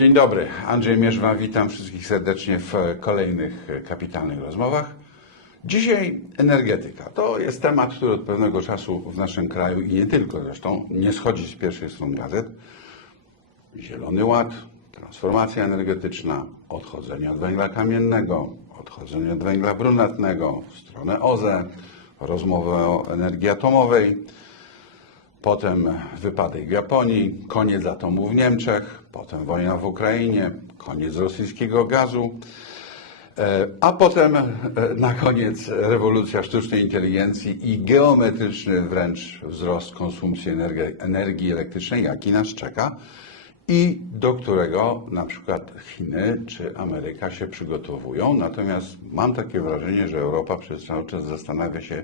Dzień dobry, Andrzej Mierzwa, witam wszystkich serdecznie w kolejnych kapitalnych rozmowach. Dzisiaj energetyka. To jest temat, który od pewnego czasu w naszym kraju i nie tylko zresztą nie schodzi z pierwszych stron gazet. Zielony Ład, transformacja energetyczna, odchodzenie od węgla kamiennego, odchodzenie od węgla brunatnego w stronę OZE, rozmowy o energii atomowej. Potem wypadek w Japonii, koniec atomu w Niemczech, potem wojna w Ukrainie, koniec rosyjskiego gazu, a potem na koniec rewolucja sztucznej inteligencji i geometryczny wręcz wzrost konsumpcji energii elektrycznej, jaki nas czeka i do którego na przykład Chiny czy Ameryka się przygotowują. Natomiast mam takie wrażenie, że Europa przez cały czas zastanawia się,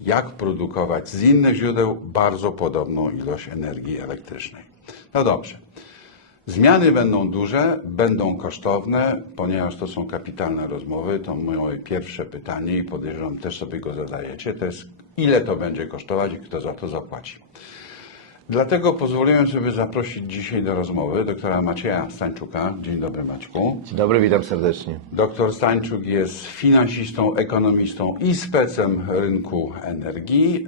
jak produkować z innych źródeł bardzo podobną ilość energii elektrycznej. No dobrze. Zmiany będą duże, będą kosztowne, ponieważ to są kapitalne rozmowy. To moje pierwsze pytanie i podejrzewam, też sobie go zadajecie. To jest, ile to będzie kosztować i kto za to zapłaci. Dlatego pozwoliłem sobie zaprosić dzisiaj do rozmowy doktora Macieja Stańczuka. Dzień dobry, Maćku. Dzień dobry, witam serdecznie. Doktor Stańczuk jest finansistą, ekonomistą i specem rynku energii.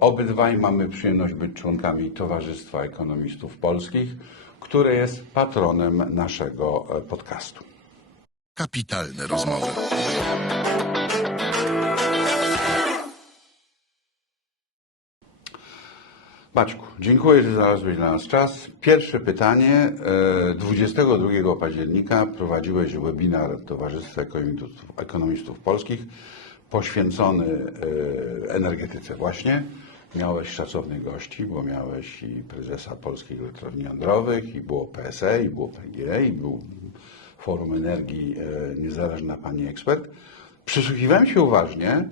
Obydwaj mamy przyjemność być członkami Towarzystwa Ekonomistów Polskich, które jest patronem naszego podcastu. Kapitalne rozmowy. Maćku, dziękuję, że znalazłeś dla nas czas. Pierwsze pytanie. 22 października prowadziłeś webinar Towarzystwa Ekonomistów Polskich poświęcony energetyce właśnie. Miałeś szacownych gości, bo miałeś i prezesa Polskich Elektrowni Jądrowych, i było PSE, i było PGE, i był Forum Energii Niezależna Pani Ekspert. Przysłuchiwałem się uważnie,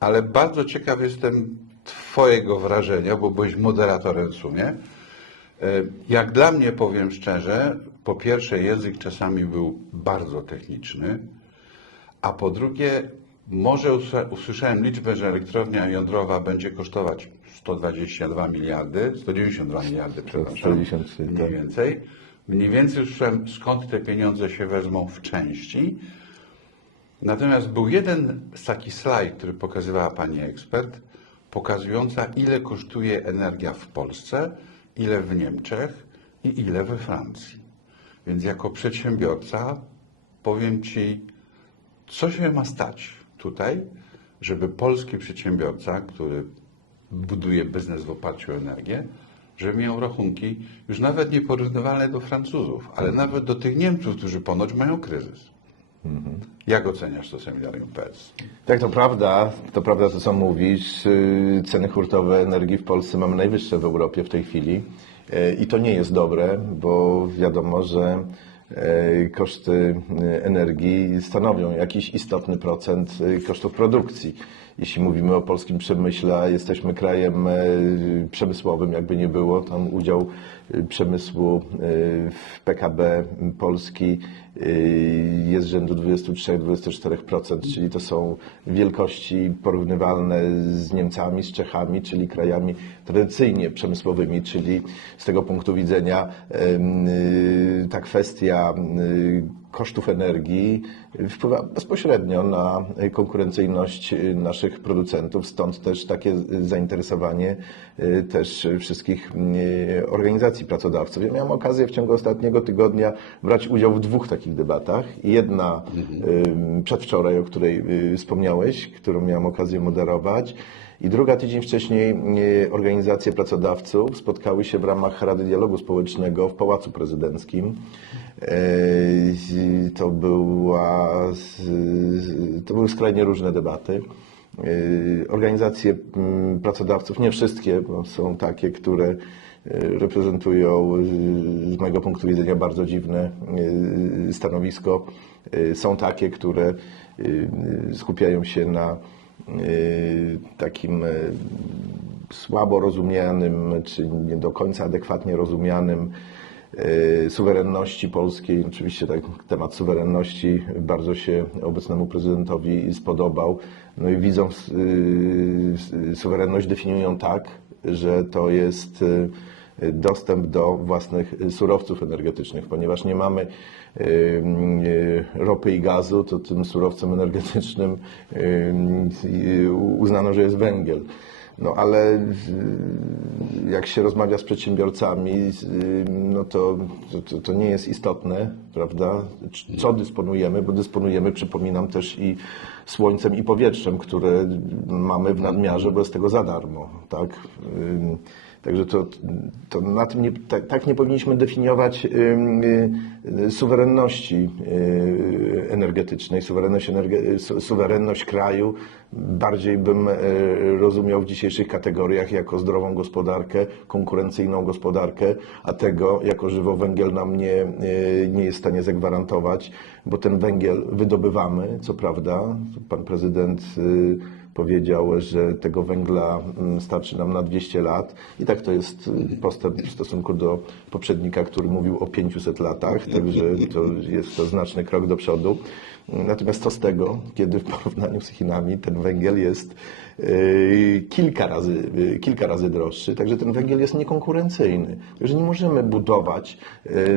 ale bardzo ciekaw jestem Twojego wrażenia, bo byłeś moderatorem w sumie. Jak dla mnie, powiem szczerze, po pierwsze język czasami był bardzo techniczny, a po drugie może usłyszałem liczbę, że elektrownia jądrowa będzie kosztować 192 miliardy, 192 miliardy, przepraszam, mniej więcej. Mniej więcej usłyszałem, skąd te pieniądze się wezmą w części. Natomiast był jeden taki slajd, który pokazywała pani ekspert, pokazująca, ile kosztuje energia w Polsce, ile w Niemczech i ile we Francji. Więc jako przedsiębiorca powiem Ci, co się ma stać tutaj, żeby polski przedsiębiorca, który buduje biznes w oparciu o energię, żeby miał rachunki już nawet nieporównywalne do Francuzów, ale nawet do tych Niemców, którzy ponoć mają kryzys. Jak oceniasz to seminarium PS? Tak, to prawda to co mówisz. Ceny hurtowe energii w Polsce mamy najwyższe w Europie w tej chwili i to nie jest dobre, bo wiadomo, że koszty energii stanowią jakiś istotny procent kosztów produkcji. Jeśli mówimy o polskim przemyśle, a jesteśmy krajem przemysłowym, jakby nie było, tam udział przemysłu w PKB Polski jest rzędu 23-24%, czyli to są wielkości porównywalne z Niemcami, z Czechami, czyli krajami tradycyjnie przemysłowymi, czyli z tego punktu widzenia ta kwestia kosztów energii wpływa bezpośrednio na konkurencyjność naszych producentów, stąd też takie zainteresowanie też wszystkich organizacji pracodawców. Ja miałem okazję w ciągu ostatniego tygodnia brać udział w dwóch takich debatach. Jedna przedwczoraj, o której wspomniałeś, którą miałem okazję moderować, i druga tydzień wcześniej organizacje pracodawców spotkały się w ramach Rady Dialogu Społecznego w Pałacu Prezydenckim. To były skrajnie różne debaty. Organizacje pracodawców, nie wszystkie, bo są takie, które reprezentują z mojego punktu widzenia bardzo dziwne stanowisko. Są takie, które skupiają się na takim słabo rozumianym, czy nie do końca adekwatnie rozumianym suwerenności polskiej. Oczywiście temat suwerenności bardzo się obecnemu prezydentowi spodobał. No i widzą suwerenność definiują tak, że to jest dostęp do własnych surowców energetycznych, ponieważ nie mamy ropy i gazu, to tym surowcem energetycznym uznano, że jest węgiel. No ale jak się rozmawia z przedsiębiorcami, no to nie jest istotne, prawda, co dysponujemy, bo dysponujemy, przypominam, też i słońcem i powietrzem, które mamy w nadmiarze, bo jest tego za darmo, tak? Także to na tym tak nie powinniśmy definiować suwerenności energetycznej, suwerenność kraju. Bardziej bym rozumiał w dzisiejszych kategoriach jako zdrową gospodarkę, konkurencyjną gospodarkę, a tego jako żywo węgiel nam nie jest w stanie zagwarantować, bo ten węgiel wydobywamy, co prawda. Pan prezydent powiedział, że tego węgla starczy nam na 200 lat i tak to jest postęp w stosunku do poprzednika, który mówił o 500 latach, także to jest to znaczny krok do przodu. Natomiast co z tego, kiedy w porównaniu z Chinami ten węgiel jest kilka razy droższy, także ten węgiel jest niekonkurencyjny. Także nie możemy budować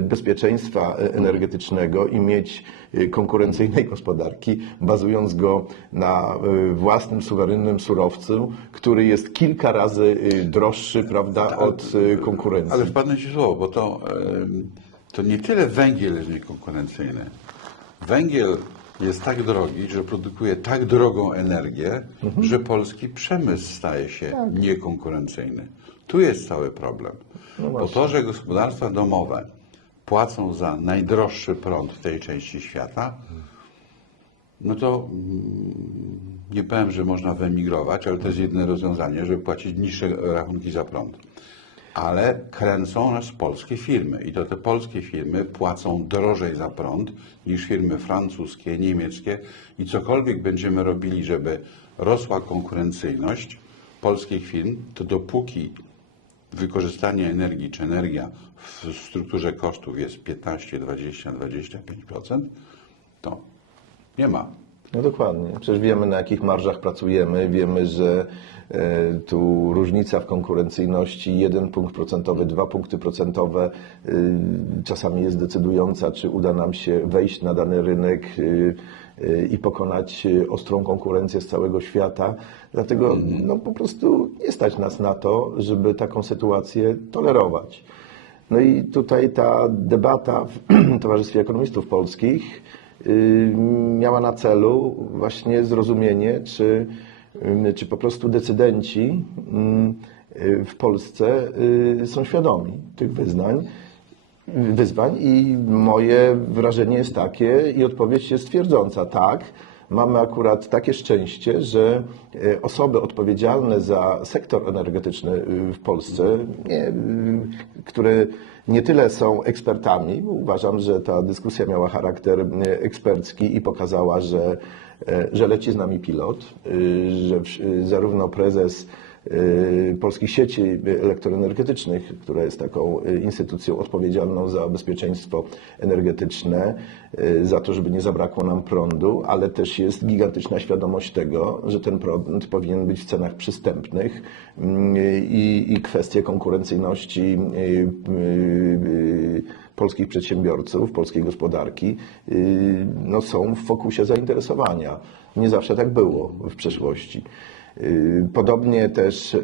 bezpieczeństwa energetycznego i mieć konkurencyjnej gospodarki, bazując go na własnym, suwerennym surowcu, który jest kilka razy droższy, prawda, od konkurencji. Ale wpadnę Ci słowo, bo to nie tyle węgiel jest niekonkurencyjny. Węgiel jest tak drogi, że produkuje tak drogą energię, że polski przemysł staje się niekonkurencyjny. Tu jest cały problem. Bo to, że gospodarstwa domowe płacą za najdroższy prąd w tej części świata, no to nie powiem, że można wyemigrować, ale to jest jedyne rozwiązanie, żeby płacić niższe rachunki za prąd. Ale kręcą nas polskie firmy i to te polskie firmy płacą drożej za prąd niż firmy francuskie, niemieckie i cokolwiek będziemy robili, żeby rosła konkurencyjność polskich firm, to dopóki wykorzystanie energii czy energia w strukturze kosztów jest 15, 20, 25%, to nie ma. No dokładnie. Przecież wiemy, na jakich marżach pracujemy, wiemy, że tu różnica w konkurencyjności 1 punkt procentowy, 2 punkty procentowe czasami jest decydująca, czy uda nam się wejść na dany rynek i pokonać ostrą konkurencję z całego świata. Dlatego no, po prostu nie stać nas na to, żeby taką sytuację tolerować. No i tutaj ta debata w Towarzystwie Ekonomistów Polskich miała na celu właśnie zrozumienie, czy po prostu decydenci w Polsce są świadomi tych wyzwań i moje wrażenie jest takie i odpowiedź jest twierdząca. Tak, mamy akurat takie szczęście, że osoby odpowiedzialne za sektor energetyczny w Polsce, które nie tyle są ekspertami, bo uważam, że ta dyskusja miała charakter ekspercki i pokazała, że leci z nami pilot, że zarówno prezes Polskich Sieci Elektroenergetycznych, która jest taką instytucją odpowiedzialną za bezpieczeństwo energetyczne, za to, żeby nie zabrakło nam prądu, ale też jest gigantyczna świadomość tego, że ten prąd powinien być w cenach przystępnych i kwestie konkurencyjności polskich przedsiębiorców, polskiej gospodarki no, są w fokusie zainteresowania. Nie zawsze tak było w przeszłości. Podobnie też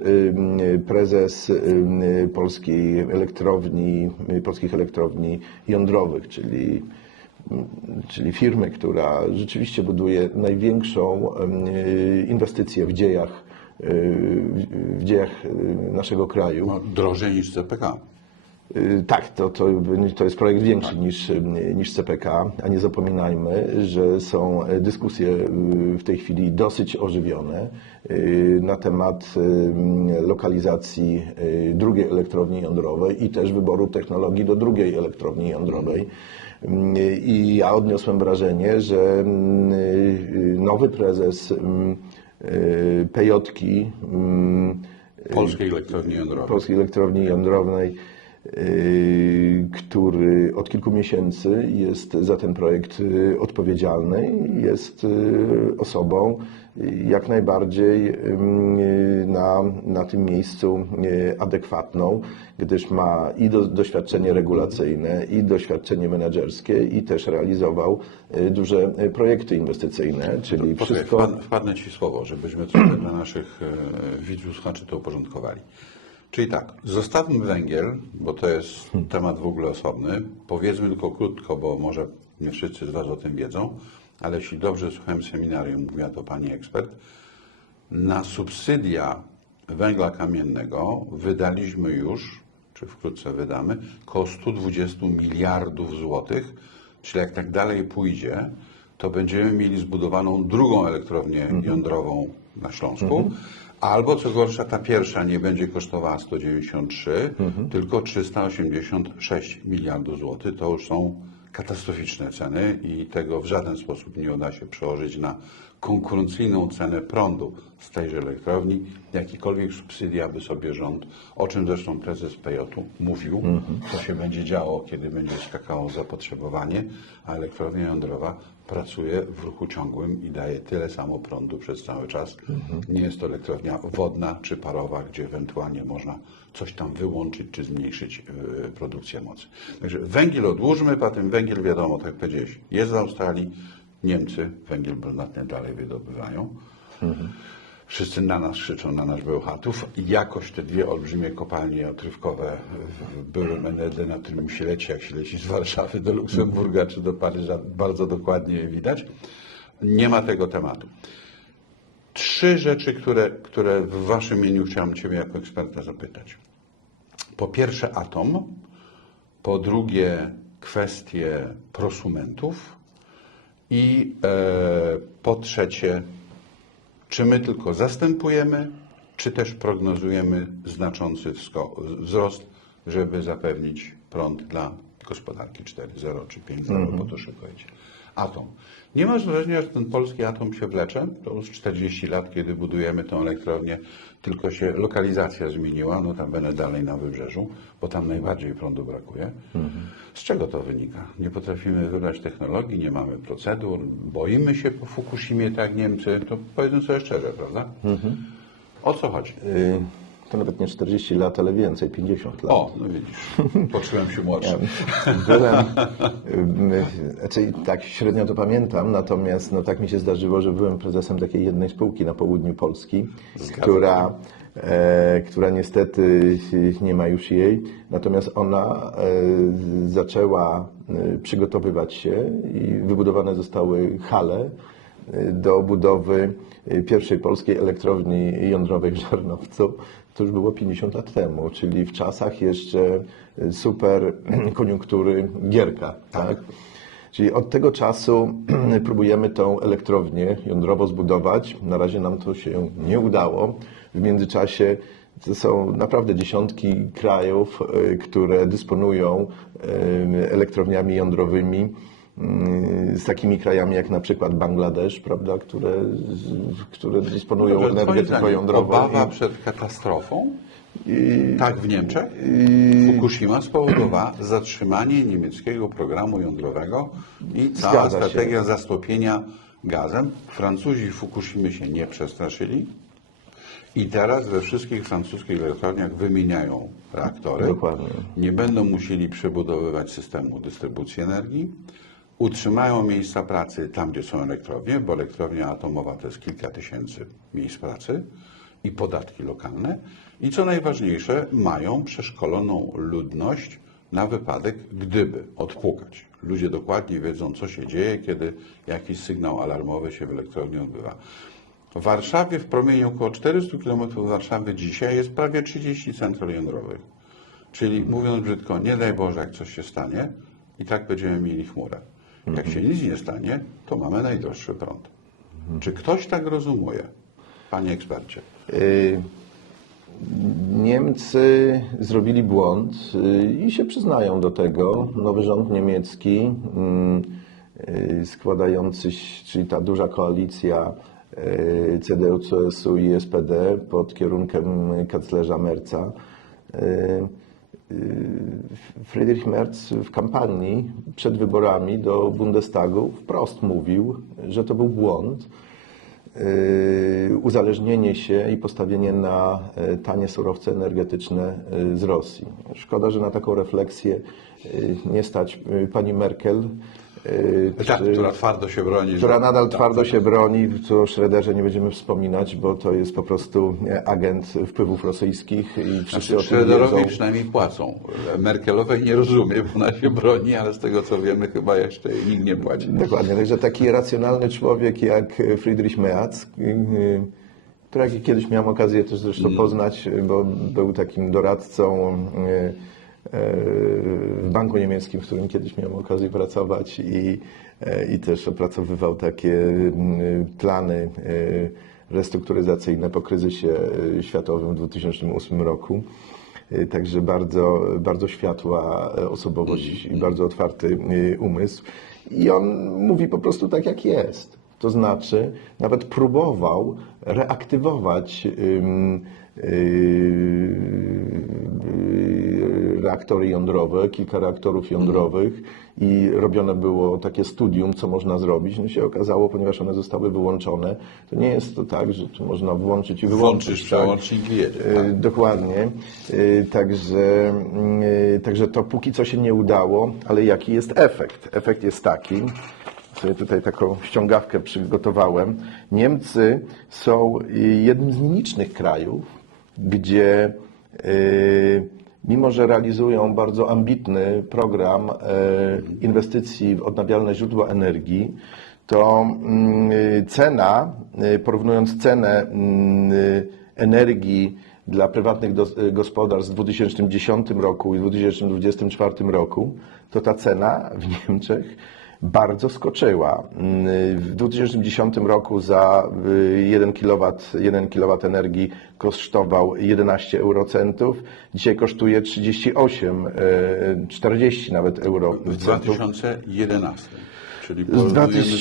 prezes polskich elektrowni jądrowych, czyli firmy, która rzeczywiście buduje największą inwestycję w dziejach naszego kraju. No, drożej niż CPK. Tak, to jest projekt większy niż CPK, a nie zapominajmy, że są dyskusje w tej chwili dosyć ożywione na temat lokalizacji drugiej elektrowni jądrowej i też wyboru technologii do drugiej elektrowni jądrowej. I ja odniosłem wrażenie, że nowy prezes PJ-ki Polskiej Elektrowni Jądrowej. Polskiej Elektrowni Jądrowej który od kilku miesięcy jest za ten projekt odpowiedzialny, jest osobą jak najbardziej na tym miejscu adekwatną, gdyż ma i doświadczenie regulacyjne, i doświadczenie menedżerskie, i też realizował duże projekty inwestycyjne, czyli wszystko... Wpadnę Ci słowo, żebyśmy trochę dla naszych widzów, słuchaczy to uporządkowali. Czyli tak, zostawmy węgiel, bo to jest temat w ogóle osobny. Powiedzmy tylko krótko, bo może nie wszyscy z Was o tym wiedzą, ale jeśli dobrze słuchałem seminarium, mówiła to Pani ekspert, na subsydia węgla kamiennego wydaliśmy już, czy wkrótce wydamy, około 120 miliardów złotych, czyli jak tak dalej pójdzie, to będziemy mieli zbudowaną drugą elektrownię jądrową na Śląsku, albo co gorsza, ta pierwsza nie będzie kosztowała 193, tylko 386 miliardów złotych. To już są katastroficzne ceny i tego w żaden sposób nie uda się przełożyć na konkurencyjną cenę prądu z tejże elektrowni. Jakikolwiek subsydia by sobie rząd, o czym zresztą prezes PJ-u mówił, co się będzie działo, kiedy będzie skakało zapotrzebowanie, a elektrownia jądrowa pracuje w ruchu ciągłym i daje tyle samo prądu przez cały czas. Nie jest to elektrownia wodna czy parowa, gdzie ewentualnie można coś tam wyłączyć czy zmniejszyć produkcję mocy. Także węgiel odłóżmy, potem węgiel wiadomo, tak jak powiedziałeś, jest w Australii, Niemcy węgiel brunatny dalej wydobywają. Wszyscy na nas krzyczą, na nasz Bełchatów. I jakoś te dwie olbrzymie kopalnie otrywkowe w byłym NLD, na którym się leci, jak się leci z Warszawy do Luksemburga czy do Paryża, bardzo dokładnie je widać. Nie ma tego tematu. 3 rzeczy, które w Waszym imieniu chciałem Ciebie jako eksperta zapytać. Po pierwsze atom, po drugie kwestie prosumentów i po trzecie, czy my tylko zastępujemy, czy też prognozujemy znaczący wzrost, żeby zapewnić prąd dla gospodarki 4.0 czy 5.0, bo to szybko idzie. Atom. Nie masz wrażenia, że ten polski atom się wlecze? To już 40 lat, kiedy budujemy tę elektrownię, tylko się lokalizacja zmieniła, notabene dalej na wybrzeżu, bo tam najbardziej prądu brakuje. Z czego to wynika? Nie potrafimy wybrać technologii, nie mamy procedur, boimy się po Fukushimie, tak jak Niemcy, to powiedzmy sobie szczerze, prawda? O co chodzi? To nawet nie 40 lat, ale więcej, 50 lat. O, no widzisz, poczułem się młodszy. Byłem, znaczy tak średnio to pamiętam, natomiast no, tak mi się zdarzyło, że byłem prezesem takiej jednej spółki na południu Polski, która niestety nie ma już jej, natomiast ona zaczęła przygotowywać się i wybudowane zostały hale do budowy pierwszej polskiej elektrowni jądrowej w Żarnowcu. To już było 50 lat temu, czyli w czasach jeszcze super koniunktury Gierka. Tak? Czyli od tego czasu próbujemy tą elektrownię jądrową zbudować. Na razie nam to się nie udało. W międzyczasie to są naprawdę dziesiątki krajów, które dysponują elektrowniami jądrowymi, z takimi krajami jak na przykład Bangladesz, prawda, które dysponują energetyką jądrową. Obawa przed katastrofą? Tak, w Niemczech Fukushima spowodowała zatrzymanie niemieckiego programu jądrowego i cała strategia zastąpienia gazem. Francuzi w Fukushimie się nie przestraszyli i teraz we wszystkich francuskich elektrowniach wymieniają reaktory. Dokładnie. Nie będą musieli przebudowywać systemu dystrybucji energii. Utrzymają miejsca pracy tam, gdzie są elektrownie, bo elektrownia atomowa to jest kilka tysięcy miejsc pracy i podatki lokalne. I co najważniejsze, mają przeszkoloną ludność na wypadek, gdyby odpukać. Ludzie dokładnie wiedzą, co się dzieje, kiedy jakiś sygnał alarmowy się w elektrowni odbywa. W Warszawie, w promieniu około 400 km od Warszawy dzisiaj jest prawie 30 central jądrowych. Czyli mówiąc brzydko, nie daj Boże, jak coś się stanie, i tak będziemy mieli chmurę. Jak się nic nie stanie, to mamy najdroższy prąd. Czy ktoś tak rozumuje, panie ekspercie? Niemcy zrobili błąd i się przyznają do tego. Nowy rząd niemiecki składający się, czyli ta duża koalicja CDU, CSU i SPD pod kierunkiem kanclerza Merza Friedrich Merz w kampanii przed wyborami do Bundestagu wprost mówił, że to był błąd. Uzależnienie się i postawienie na tanie surowce energetyczne z Rosji. Szkoda, że na taką refleksję nie stać pani Merkel, Tak, która twardo się broni. która nadal twardo się broni, co o Schröderze nie będziemy wspominać, bo to jest po prostu agent wpływów rosyjskich i wszyscy o tym Schröderowi wiedzą. przynajmniej płacą. Merkelowej nie rozumie, bo ona się broni, ale z tego co wiemy chyba jeszcze jej nikt nie płaci. Dokładnie, także taki racjonalny człowiek jak Friedrich Merz, którego kiedyś miałem okazję też zresztą poznać, bo był takim doradcą w banku niemieckim, w którym kiedyś miałem okazję pracować i też opracowywał takie plany restrukturyzacyjne po kryzysie światowym w 2008 roku. Także bardzo, bardzo światła osobowość i bardzo otwarty umysł. I on mówi po prostu tak, jak jest. To znaczy, nawet próbował reaktywować reaktory jądrowe, kilka reaktorów jądrowych i robione było takie studium, co można zrobić. No się okazało, ponieważ one zostały wyłączone, to nie jest to tak, że to można włączyć i wyłączyć. Włączysz przełącznik i jedzie. Tak. Dokładnie. Także to póki co się nie udało, ale jaki jest efekt? Efekt jest taki, sobie tutaj taką ściągawkę przygotowałem. Niemcy są jednym z nielicznych krajów, gdzie mimo że realizują bardzo ambitny program inwestycji w odnawialne źródła energii, to cena, porównując cenę energii dla prywatnych gospodarstw w 2010 roku i 2024 roku, to ta cena w Niemczech bardzo skoczyła. W 2010 roku za 1 kW energii kosztował 11 eurocentów. Dzisiaj kosztuje 38, 40 nawet euro. W 2011. Czyli W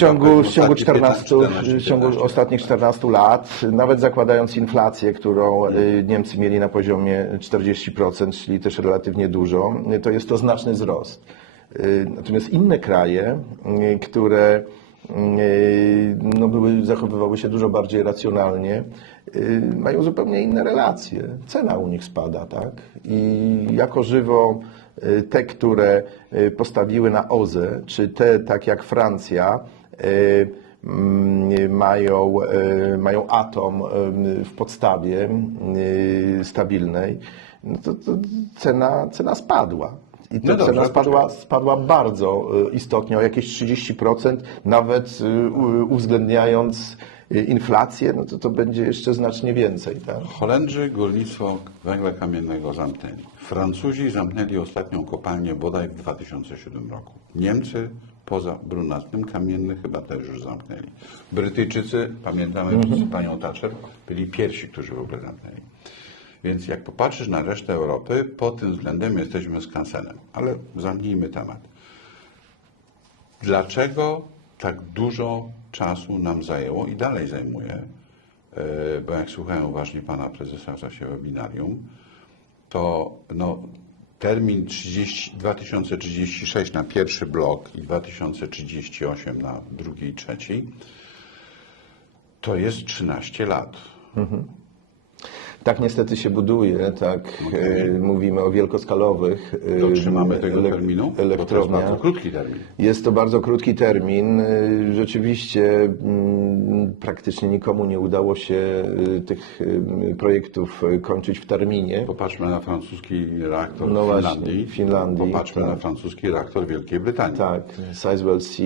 ciągu ostatnich 14 lat, nawet zakładając inflację, którą Niemcy mieli na poziomie 40%, czyli też relatywnie dużo, to jest to znaczny wzrost. Natomiast inne kraje, które zachowywały się dużo bardziej racjonalnie, mają zupełnie inne relacje. Cena u nich spada, tak? I jako żywo te, które postawiły na OZE, czy te, tak jak Francja, mają atom w podstawie stabilnej, no to cena spadła. I ta cena spadła bardzo istotnie, o jakieś 30%, nawet uwzględniając inflację, no to będzie jeszcze znacznie więcej. Tak? Holendrzy górnictwo węgla kamiennego zamknęli. Francuzi zamknęli ostatnią kopalnię bodaj w 2007 roku. Niemcy poza brunatnym kamienny chyba też już zamknęli. Brytyjczycy, pamiętamy panią Thatcher, byli pierwsi, którzy w ogóle zamknęli. Więc jak popatrzysz na resztę Europy, pod tym względem jesteśmy skansenem. Ale zamknijmy temat. Dlaczego tak dużo czasu nam zajęło i dalej zajmuje, bo jak słuchałem uważnie pana prezesa w czasie webinarium, to termin 2036 na pierwszy blok i 2038 na drugi i trzeci, to jest 13 lat. Tak niestety się buduje, tak mówimy o wielkoskalowych Dotrzymamy tego terminu? Bo to jest elektrowniach. bardzo krótki termin. Jest to bardzo krótki termin. Rzeczywiście praktycznie nikomu nie udało się tych projektów kończyć w terminie. Popatrzmy na francuski reaktor No właśnie, w Finlandii, Popatrzmy tak. na francuski reaktor Wielkiej Brytanii. Tak, Sizewell C.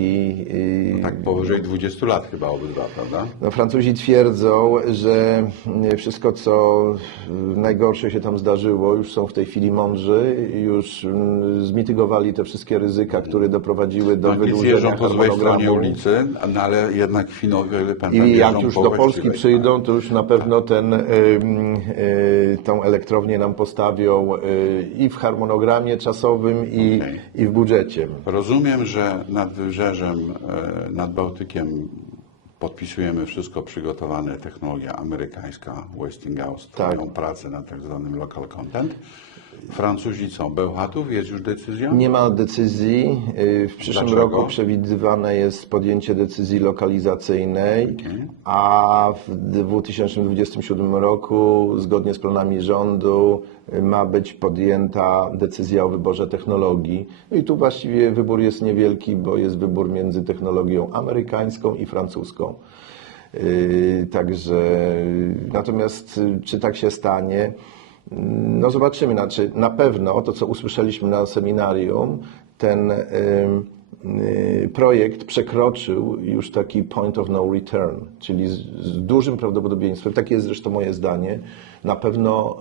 Tak powyżej 20 lat chyba obydwa, prawda? No, Francuzi twierdzą, że wszystko, co najgorsze się tam zdarzyło, już są w tej chwili mądrzy, już zmitygowali te wszystkie ryzyka, które doprowadziły do Nic wydłużenia jeżdżą po złej stronie harmonogramu. ulicy, no ale jednak Finowie, I jak już po do Polski właściwej. przyjdą, to już na pewno tą elektrownię nam postawią i w harmonogramie czasowym, i w budżecie. Rozumiem, że nad Wybrzeżem, nad Bałtykiem podpisujemy wszystko przygotowane, technologia amerykańska, Westinghouse, Tak. trwają prace nad tak zwanym local content. Francuzi co? Bełchatów? Jest już decyzja? Nie ma decyzji. W przyszłym Dlaczego? roku przewidywane jest podjęcie decyzji lokalizacyjnej, a w 2027 roku, zgodnie z planami rządu, ma być podjęta decyzja o wyborze technologii. No i tu właściwie wybór jest niewielki, bo jest wybór między technologią amerykańską i francuską. Także, natomiast czy tak się stanie? No zobaczymy. Znaczy, na pewno to, co usłyszeliśmy na seminarium, ten projekt przekroczył już taki point of no return, czyli z dużym prawdopodobieństwem, takie jest zresztą moje zdanie, na pewno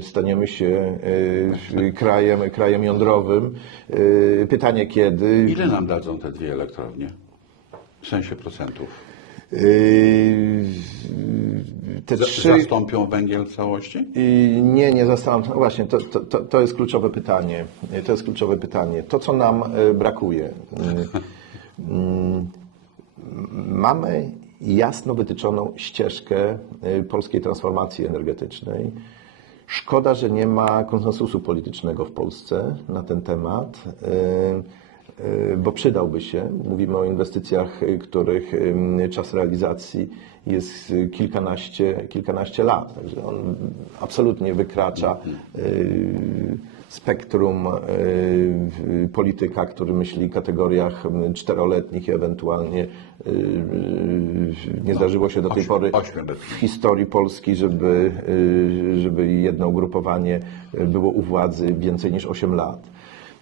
staniemy się krajem jądrowym. Pytanie kiedy? Ile nam dadzą te dwie elektrownie? W sensie procentów. Te Zastąpią węgiel w całości? Nie zastanawiam. No właśnie, to jest kluczowe pytanie. To jest kluczowe pytanie. To, co nam brakuje. Mamy jasno wytyczoną ścieżkę polskiej transformacji energetycznej. Szkoda, że nie ma konsensusu politycznego w Polsce na ten temat, bo przydałby się. Mówimy o inwestycjach, których czas realizacji jest kilkanaście lat. Także on absolutnie wykracza spektrum polityka, który myśli w kategoriach czteroletnich i ewentualnie nie zdarzyło się do tej pory w historii Polski, żeby jedno ugrupowanie było u władzy więcej niż 8 lat.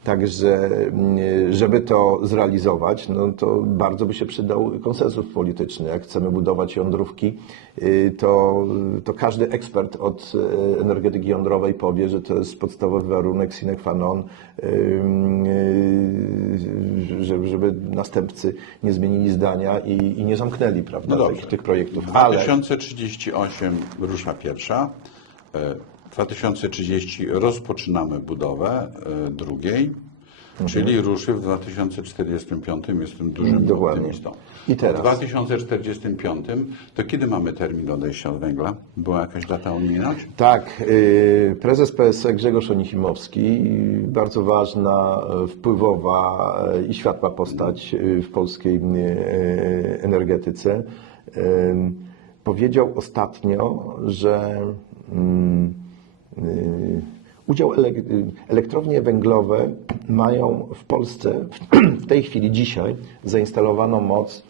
Także, żeby to zrealizować, no to bardzo by się przydał konsensus polityczny. Jak chcemy budować jądrówki, to każdy ekspert od energetyki jądrowej powie, że to jest podstawowy warunek sine qua non, żeby następcy nie zmienili zdania i nie zamknęli, prawda, tych projektów. 2038 rusza pierwsza. 2030 rozpoczynamy budowę drugiej, czyli ruszy w 2045, jestem dużym optymistą. I teraz? W 2045 to kiedy mamy termin odejścia od węgla? Była jakaś data ominąć? Tak, prezes PSE Grzegorz Onichimowski, bardzo ważna, wpływowa i światła postać w polskiej energetyce, powiedział ostatnio, że elektrownie węglowe mają w Polsce w tej chwili dzisiaj zainstalowaną moc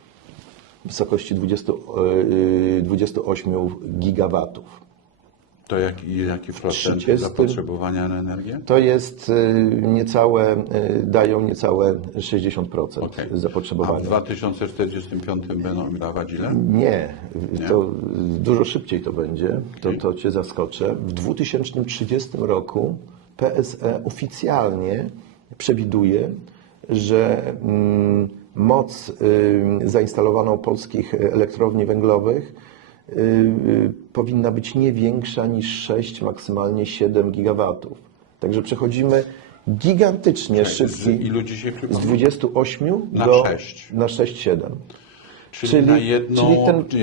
w wysokości 28 gigawatów. To jaki procent zapotrzebowania na energię? To jest dają niecałe 60% zapotrzebowania. A w 2045 będą dawać ile? Nie, to dużo szybciej to będzie, to Cię zaskoczę. W 2030 roku PSE oficjalnie przewiduje, że moc zainstalowaną polskich elektrowni węglowych powinna być nie większa niż 6, maksymalnie 7 gigawatów. Także przechodzimy gigantycznie szybki. Ilu dzisiaj Z przypomnę? 28 na do 6. Na 6-7. Czyli na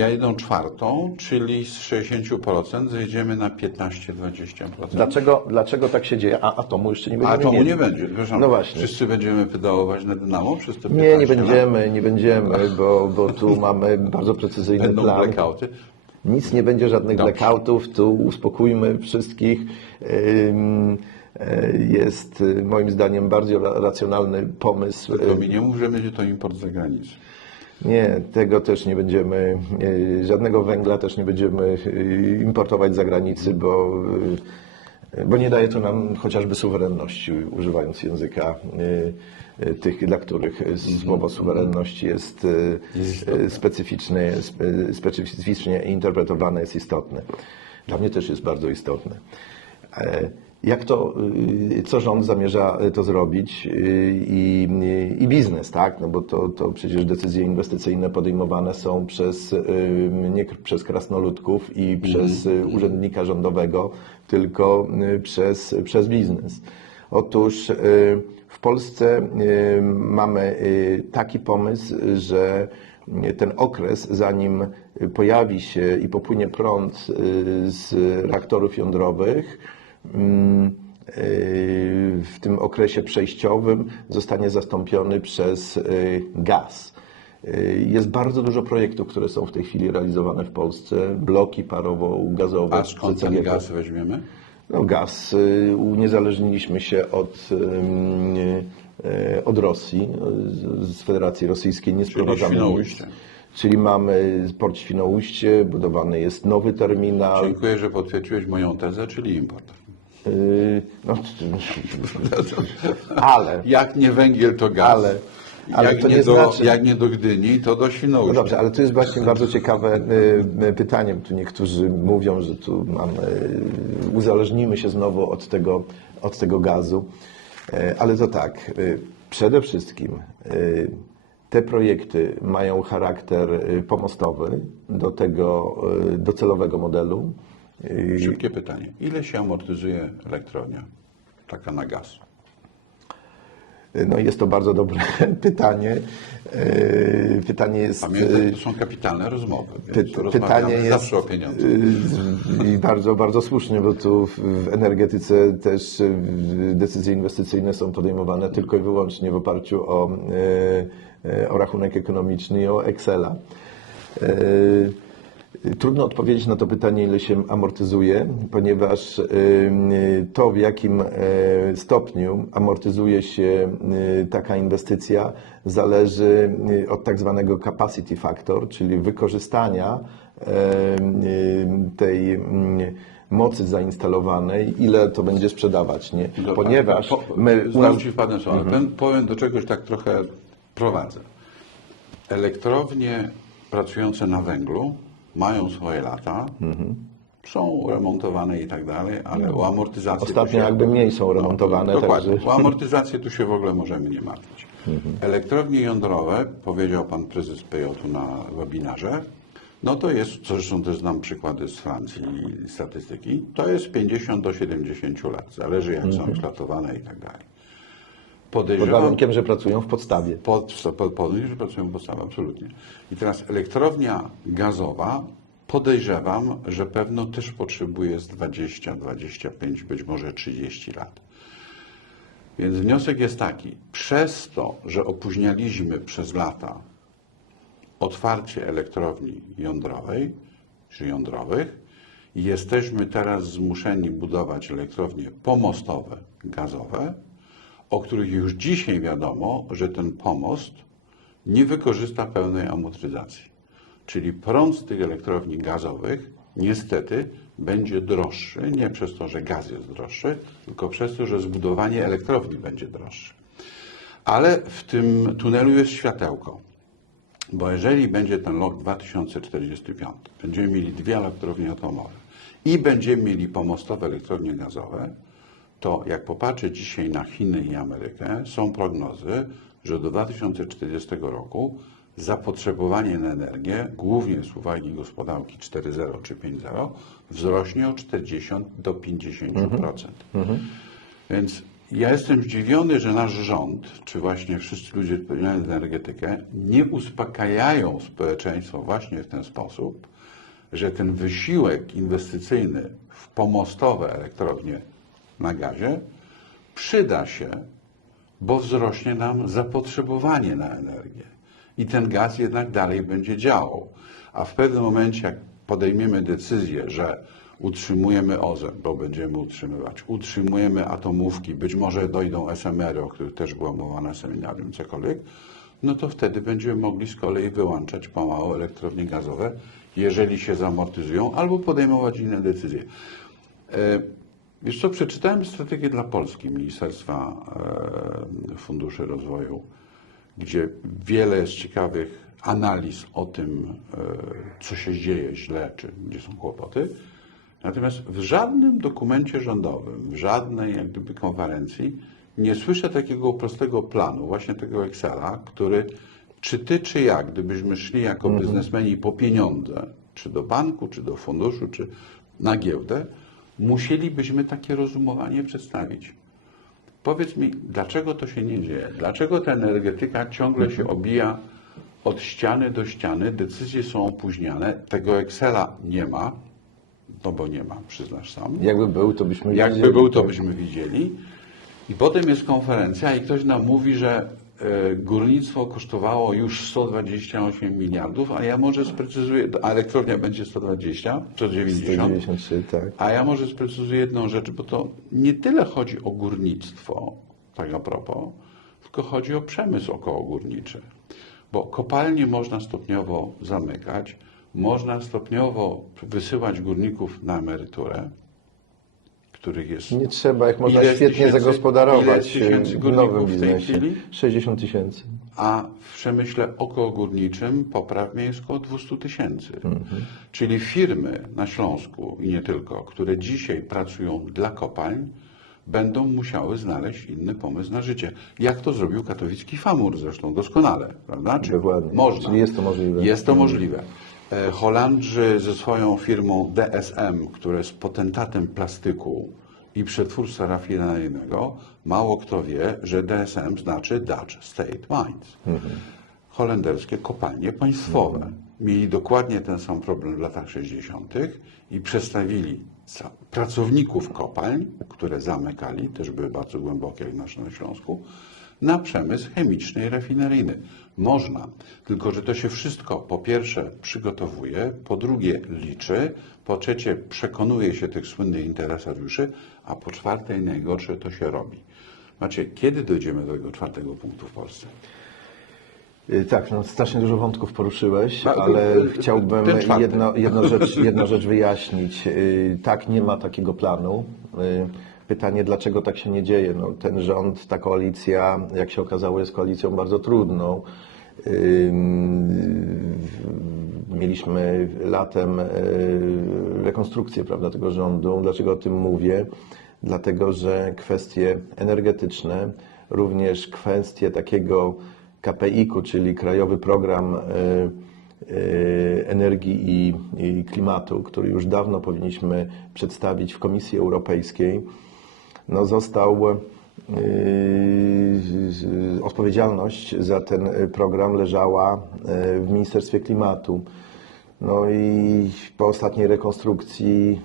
jedną czwartą, czyli z 60% zejdziemy na 15-20%. Dlaczego tak się dzieje? A atomu jeszcze nie będziemy Atomu mieli. nie będzie. Proszę, No właśnie. Wszyscy będziemy pedałować na dynamo przez te 15 Nie będziemy, bo tu mamy bardzo precyzyjny Będą plan. blackouty. Nic nie będzie, żadnych Dobrze. blackoutów, tu uspokójmy wszystkich. Jest moim zdaniem bardziej racjonalny pomysł. To mi nie mów, że będzie to import z zagranicy. Nie, tego też nie będziemy, żadnego węgla też nie będziemy importować z zagranicy, bo nie daje to nam chociażby suwerenności, używając języka tych, dla których słowo suwerenność jest specyficznie interpretowane, jest istotne. Dla mnie też jest bardzo istotne. Co rząd zamierza to zrobić i biznes, tak? No bo to przecież decyzje inwestycyjne podejmowane są nie przez krasnoludków i przez urzędnika rządowego, tylko przez biznes. Otóż w Polsce mamy taki pomysł, że ten okres, zanim pojawi się i popłynie prąd z reaktorów jądrowych, w tym okresie przejściowym zostanie zastąpiony przez gaz. Jest bardzo dużo projektów, które są w tej chwili realizowane w Polsce. Bloki parowo-gazowe. A skąd ten gaz weźmiemy? No, gaz. Uniezależniliśmy się od Rosji, z Federacji Rosyjskiej. Nie sprowadzamy Świnoujście. nic. Czyli mamy port Świnoujście, budowany jest nowy terminal. Dziękuję, że potwierdziłeś moją tezę, czyli import. No, ale Jak nie węgiel, to gaz. Ale to nie znaczy... Jak nie do Gdyni, to do No Świnoujścia. dobrze, ale to jest właśnie bardzo ciekawe pytanie. Tu niektórzy mówią, że tu uzależnimy się znowu od tego gazu. Ale to tak, przede wszystkim te projekty mają charakter pomostowy do tego docelowego modelu. Szybkie pytanie. Ile się amortyzuje elektrownia taka na gaz? No jest to bardzo dobre pytanie. Pytanie jest... Pamiętaj, to są kapitalne rozmowy, więc Pytanie jest zawsze o pieniądze. I bardzo, bardzo słusznie, bo tu w energetyce też decyzje inwestycyjne są podejmowane tylko i wyłącznie w oparciu o rachunek ekonomiczny i o Excela. Trudno odpowiedzieć na to pytanie, ile się amortyzuje, ponieważ to, w jakim stopniu amortyzuje się taka inwestycja, zależy od tak zwanego capacity factor, czyli wykorzystania tej mocy zainstalowanej, ile to będzie sprzedawać, nie? Ponieważ Znowu Ci wpadnę słowo, ale powiem, do czegoś tak trochę prowadzę. Elektrownie pracujące na węglu mają swoje lata, są remontowane i tak dalej, ale o amortyzację... ostatnio jakby mniej są remontowane. Dokładnie. Także... O amortyzację tu się w ogóle możemy nie martwić. Elektrownie jądrowe, powiedział pan prezes PJ na webinarze, no to jest, co zresztą też znam przykłady z Francji i statystyki, to jest 50 do 70 lat, zależy jak są eksploatowane i tak dalej. Pod warunkiem, że pracują w podstawie. Że pracują w podstawie, absolutnie. I teraz elektrownia gazowa, podejrzewam, że pewno też potrzebuje z 20, 25, być może 30 lat. Więc wniosek jest taki, przez to, że opóźnialiśmy przez lata otwarcie elektrowni jądrowej, czy jądrowych, jesteśmy teraz zmuszeni budować elektrownie pomostowe, gazowe, o których już dzisiaj wiadomo, że ten pomost nie wykorzysta pełnej amortyzacji. Czyli prąd z tych elektrowni gazowych niestety będzie droższy, nie przez to, że gaz jest droższy, tylko przez to, że zbudowanie elektrowni będzie droższe. Ale w tym tunelu jest światełko, bo jeżeli będzie ten rok 2045, będziemy mieli 2 elektrownie atomowe i będziemy mieli pomostowe elektrownie gazowe, to jak popatrzę dzisiaj na Chiny i Amerykę, są prognozy, że do 2040 roku zapotrzebowanie na energię, głównie z uwagi gospodarki 4.0 czy 5.0, wzrośnie o 40 do 50%. Więc ja jestem zdziwiony, że nasz rząd, czy właśnie wszyscy ludzie odpowiedzialni za energetykę, nie uspokajają społeczeństwa właśnie w ten sposób, że ten wysiłek inwestycyjny w pomostowe elektrownie na gazie przyda się, bo wzrośnie nam zapotrzebowanie na energię. I ten gaz jednak dalej będzie działał. A w pewnym momencie, jak podejmiemy decyzję, że utrzymujemy OZE, bo będziemy utrzymywać, utrzymujemy atomówki, być może dojdą SMR-y, o których też była mowa na seminarium, cokolwiek, no to wtedy będziemy mogli z kolei wyłączać pomału elektrownie gazowe, jeżeli się zamortyzują, albo podejmować inne decyzje. Wiesz co, przeczytałem strategię dla Polski Ministerstwa Funduszy Rozwoju, gdzie wiele jest ciekawych analiz o tym, co się dzieje źle, czy gdzie są kłopoty. Natomiast w żadnym dokumencie rządowym, w żadnej jak gdyby konferencji nie słyszę takiego prostego planu, właśnie tego Excela, który czy ty, czy ja, gdybyśmy szli jako biznesmeni po pieniądze, czy do banku, czy do funduszu, czy na giełdę, musielibyśmy takie rozumowanie przedstawić. Powiedz mi, dlaczego to się nie dzieje? Dlaczego ta energetyka ciągle się obija od ściany do ściany, decyzje są opóźniane, tego Excela nie ma, no bo nie ma, przyznasz sam. Jakby był, to byśmy Jakby widzieli, był, to tak. byśmy widzieli. I potem jest konferencja i ktoś nam mówi, że górnictwo kosztowało już 128 miliardów, a ja może sprecyzuję, a elektrownia będzie 120, 190. 193, tak. A ja może sprecyzuję jedną rzecz, bo to nie tyle chodzi o górnictwo, tak a propos, tylko chodzi o przemysł okołogórniczy. Bo kopalnie można stopniowo zamykać, można stopniowo wysyłać górników na emeryturę, których jest... Nie trzeba, jak można Ile jest świetnie tysięcy- ile zagospodarować jest tysięcy w nowym górników w tej biznesie. chwili? 60 tysięcy. A w przemyśle okołogórniczym poprawnie jest około 200 tysięcy. Czyli firmy na Śląsku i nie tylko, które dzisiaj pracują dla kopalń, będą musiały znaleźć inny pomysł na życie. Jak to zrobił katowicki FAMUR zresztą doskonale, prawda? Dokładnie. Można. Czyli jest to możliwe. Jest to możliwe. Holandrzy ze swoją firmą DSM, która jest potentatem plastyku i przetwórstwa rafineryjnego, mało kto wie, że DSM znaczy Dutch State Mines. Holenderskie kopalnie państwowe. Mieli dokładnie ten sam problem w latach 60. i przestawili pracowników kopalń, które zamykali, też były bardzo głębokie jak nasze na Śląsku, na przemysł chemiczny i rafineryjny. Można, tylko że to się wszystko po pierwsze przygotowuje, po drugie liczy, po trzecie przekonuje się tych słynnych interesariuszy, a po czwarte i najgorsze to się robi. Macie, kiedy dojdziemy do tego czwartego punktu w Polsce? Tak, no strasznie dużo wątków poruszyłeś, No, ale chciałbym ten czwarty. jedną rzecz wyjaśnić. Tak, nie ma takiego planu. Pytanie, dlaczego tak się nie dzieje? No, ten rząd, ta koalicja, jak się okazało, jest koalicją bardzo trudną. Mieliśmy latem rekonstrukcję, prawda, tego rządu. Dlaczego o tym mówię? Dlatego, że kwestie energetyczne, również kwestie takiego KPI-ku, czyli Krajowy Program Energii i Klimatu, który już dawno powinniśmy przedstawić w Komisji Europejskiej, no został, odpowiedzialność za ten program leżała w Ministerstwie Klimatu. No i po ostatniej rekonstrukcji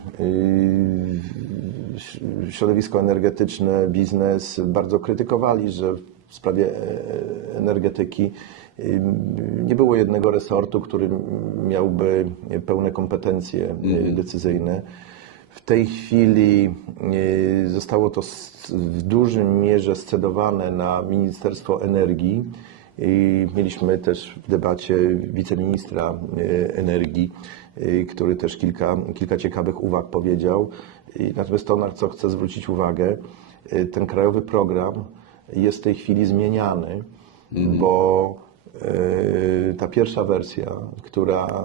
środowisko energetyczne, biznes bardzo krytykowali, że w sprawie energetyki nie było jednego resortu, który miałby pełne kompetencje decyzyjne. W tej chwili zostało to w dużym mierze scedowane na Ministerstwo Energii. I mieliśmy też w debacie wiceministra energii, który też kilka ciekawych uwag powiedział. Natomiast to, na co chcę zwrócić uwagę, ten krajowy program jest w tej chwili zmieniany, bo ta pierwsza wersja, która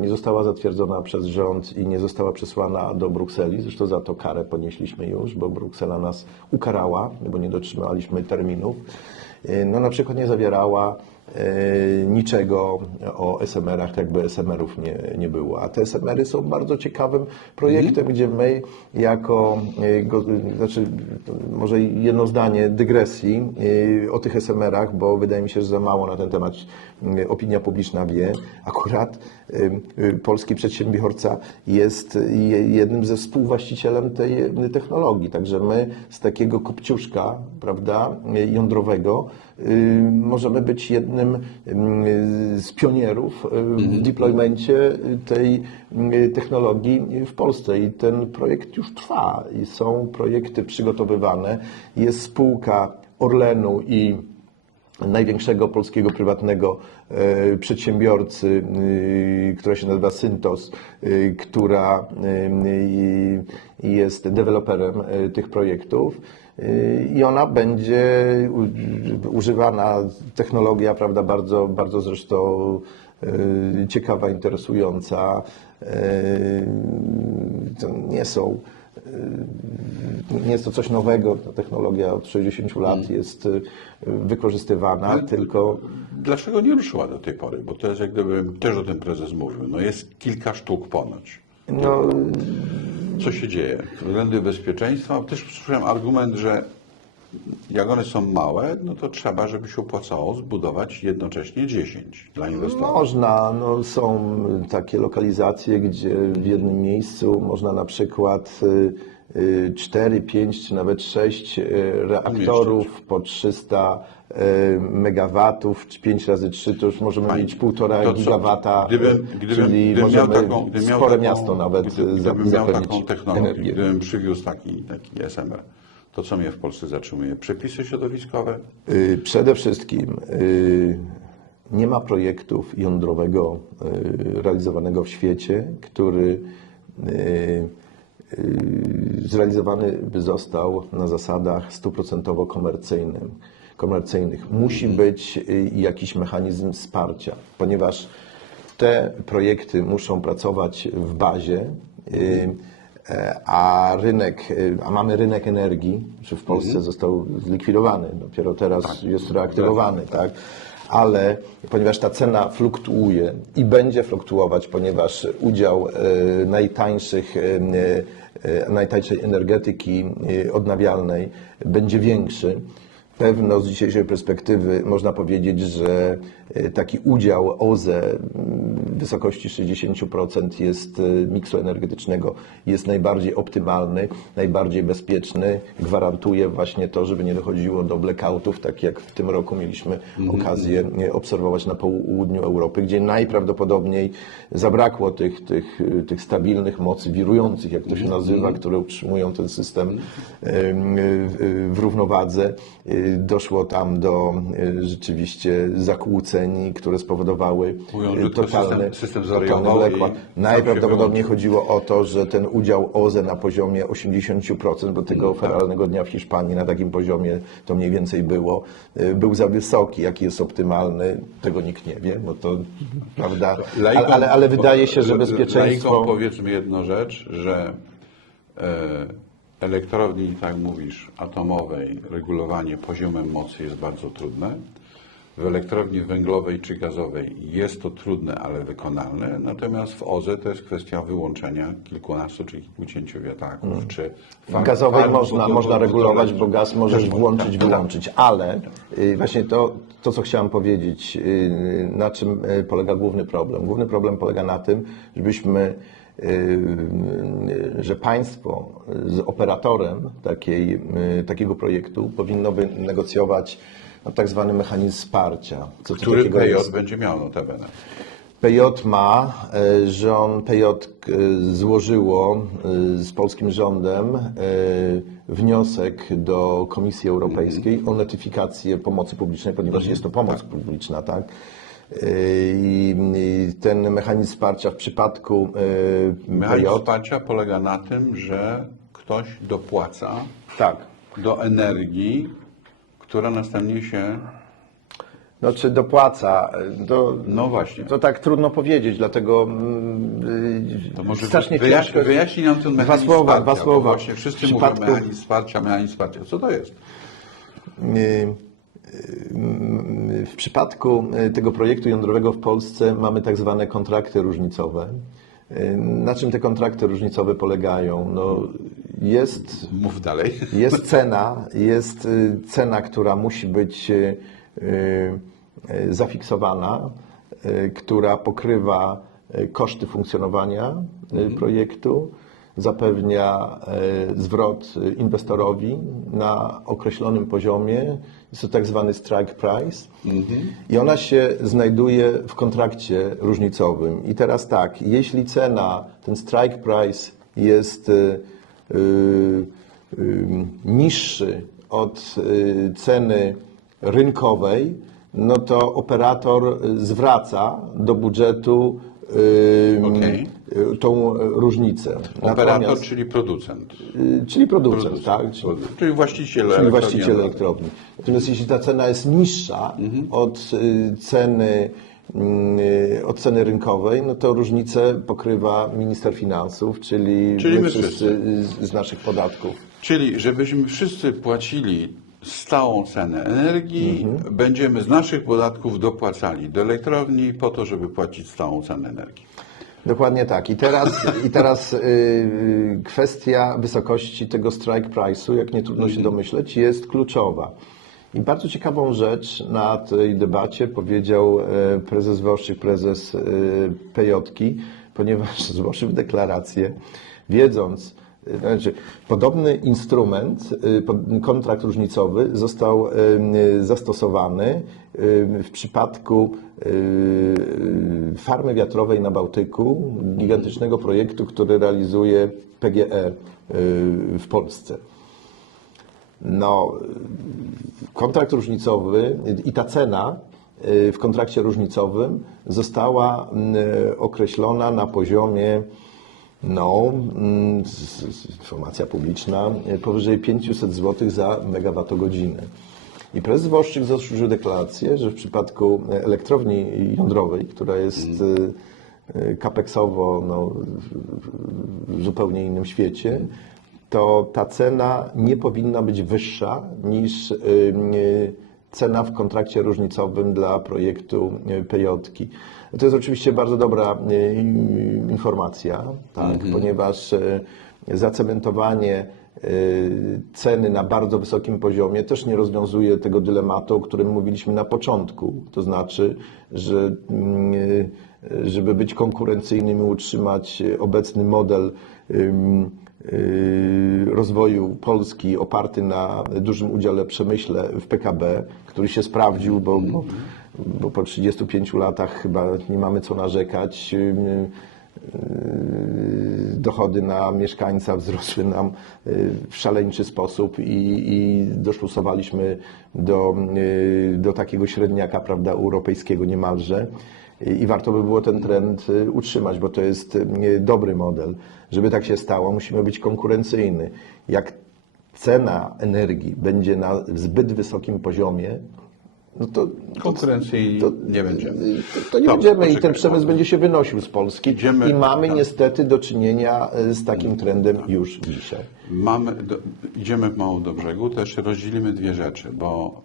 nie została zatwierdzona przez rząd i nie została przesłana do Brukseli, zresztą za to karę ponieśliśmy już, bo Bruksela nas ukarała, bo nie dotrzymaliśmy terminów, no na przykład nie zawierała niczego o SMR-ach, tak jakby SMR-ów nie było. A te SMR-y są bardzo ciekawym projektem, gdzie my znaczy może jedno zdanie dygresji o tych SMR-ach, bo wydaje mi się, że za mało na ten temat opinia publiczna wie. Akurat polski przedsiębiorca jest jednym ze współwłaścicielem tej technologii. Także my z takiego kopciuszka, prawda, jądrowego możemy być jednym z pionierów w deploymencie tej technologii w Polsce i ten projekt już trwa i są projekty przygotowywane. Jest spółka Orlenu i największego polskiego prywatnego przedsiębiorcy, która się nazywa Syntos, która jest deweloperem tych projektów. I ona będzie używana, technologia, prawda, bardzo, bardzo zresztą ciekawa, interesująca. To nie jest to coś nowego, ta technologia od 60 lat jest wykorzystywana, Ale tylko... Dlaczego nie ruszyła do tej pory? Bo to jest jak gdyby, też o tym prezes mówił, no jest kilka sztuk ponoć. No, Co się dzieje? Względy bezpieczeństwa. Też słyszałem argument, że jak one są małe, no to trzeba, żeby się opłacało zbudować jednocześnie 10 dla inwestorów. Można, no, są takie lokalizacje, gdzie w jednym miejscu można na przykład 4, 5 czy nawet 6 reaktorów po 300 megawatów, czy 5 razy 3 to już możemy Fajnie. mieć 1,5 To co, gigawata, czyli gdybym miał możemy gdybym miał spore taką- miasto nawet gdybym miał zapewnić taką technologię, energię. gdybym przywiózł taki SMR, to co mnie w Polsce zatrzymuje? Przepisy środowiskowe? Przede wszystkim nie ma projektów jądrowego realizowanego w świecie, który zrealizowany by został na zasadach 100% komercyjnych. Musi być jakiś mechanizm wsparcia, ponieważ te projekty muszą pracować w bazie, a mamy rynek energii, czy w Polsce został zlikwidowany, dopiero teraz jest reaktywowany, tak? Ale ponieważ ta cena fluktuuje i będzie fluktuować, ponieważ udział najtańszej energetyki odnawialnej będzie większy, pewno z dzisiejszej perspektywy można powiedzieć, że taki udział OZE w wysokości 60% jest miksu energetycznego jest najbardziej optymalny, najbardziej bezpieczny, gwarantuje właśnie to, żeby nie dochodziło do blackoutów, tak jak w tym roku mieliśmy okazję obserwować na południu Europy, gdzie najprawdopodobniej zabrakło tych stabilnych mocy wirujących, jak to się nazywa, które utrzymują ten system w równowadze. Doszło tam do rzeczywiście zakłóceń, które spowodowały Mówią, że to totalny system totalny zwariował blackout. i Najprawdopodobniej chodziło o to, że ten udział OZE na poziomie 80%, bo tego federalnego dnia w Hiszpanii na takim poziomie to mniej więcej było, był za wysoki. Jaki jest optymalny, tego nikt nie wie, bo to prawda, ale wydaje się, że bezpieczeństwo... Laikom powiedzmy jedną rzecz, że elektrowni, tak mówisz, atomowej regulowanie poziomem mocy jest bardzo trudne. W elektrowni węglowej czy gazowej jest to trudne, ale wykonalne, natomiast w OZE to jest kwestia wyłączenia kilkunastu czy kilkudziesięciu wiatraków. Czy W gazowej farm można regulować, fotowoltaicznych. bo gaz możesz włączyć, wyłączyć, ale właśnie to, co chciałem powiedzieć, na czym polega główny problem. Główny problem polega na tym, że państwo z operatorem takiego projektu powinno by negocjować tak zwany mechanizm wsparcia. Który PJ będzie miał notabene. PJ ma, PJ złożyło z polskim rządem wniosek do Komisji Europejskiej o notyfikację pomocy publicznej, ponieważ jest to pomoc publiczna, tak? I ten mechanizm wsparcia w przypadku Mechanizm PJ... wsparcia polega na tym, że ktoś dopłaca Tak. do energii, która następnie się... No czy dopłaca? No właśnie. To tak trudno powiedzieć, dlatego To może strasznie ciężko. wyjaśnij nam ten mechanizm Dwa słowa. bo właśnie wszyscy mówią przypadku- mechanizm wsparcia. Co to jest? W przypadku tego projektu jądrowego w Polsce mamy tak zwane kontrakty różnicowe. Na czym te kontrakty różnicowe polegają? No, Mów dalej. jest cena, która musi być zafiksowana, która pokrywa koszty funkcjonowania projektu, zapewnia zwrot inwestorowi na określonym poziomie. Jest to tak zwany strike price i ona się znajduje w kontrakcie różnicowym. I teraz tak, jeśli ten strike price jest niższy od ceny rynkowej, no to operator zwraca do budżetu tą różnicę. Operator, czyli producent. Czyli producent, tak? Czyli właściciel Czyli elektrowni. właściciel elektrowni. Natomiast jeśli ta cena jest niższa od ceny rynkowej, no to różnicę pokrywa minister finansów, czyli my wszyscy z naszych podatków. Czyli żebyśmy wszyscy płacili stałą cenę energii, będziemy z naszych podatków dopłacali do elektrowni po to, żeby płacić stałą cenę energii. Dokładnie tak. I teraz kwestia wysokości tego strike price'u, jak nie trudno się domyśleć, jest kluczowa. I bardzo ciekawą rzecz na tej debacie powiedział prezes Włoszczyk, prezes PJ-ki, ponieważ złożył deklarację, wiedząc, znaczy, podobny instrument, kontrakt różnicowy został zastosowany w przypadku farmy wiatrowej na Bałtyku, gigantycznego projektu, który realizuje PGE w Polsce. No, kontrakt różnicowy i ta cena w kontrakcie różnicowym została określona na poziomie, no, informacja publiczna, powyżej 500 zł za megawattogodzinę. I prezes Włoszczyk złożył deklarację, że w przypadku elektrowni jądrowej, która jest kapeksowo no, w zupełnie innym świecie, to ta cena nie powinna być wyższa niż cena w kontrakcie różnicowym dla projektu PJ-ki. To jest oczywiście bardzo dobra informacja, tak, ponieważ zacementowanie ceny na bardzo wysokim poziomie też nie rozwiązuje tego dylematu, o którym mówiliśmy na początku. To znaczy, że żeby być konkurencyjnym i utrzymać obecny model rozwoju Polski oparty na dużym udziale przemyśle w PKB, który się sprawdził, bo po 35 latach chyba nie mamy co narzekać. Dochody na mieszkańca wzrosły nam w szaleńczy sposób i doszlusowaliśmy do takiego średniaka, prawda, europejskiego niemalże. I warto by było ten trend utrzymać, bo to jest dobry model. Żeby tak się stało, musimy być konkurencyjni. Jak cena energii będzie na zbyt wysokim poziomie, no to Konkurencji nie będziemy. To nie Dobrze, będziemy i ten poczekaj. przemysł będzie się wynosił z Polski. Idziemy- I mamy tak. niestety do czynienia z takim trendem już dzisiaj. Idziemy mało do brzegu, też rozdzielimy dwie rzeczy, bo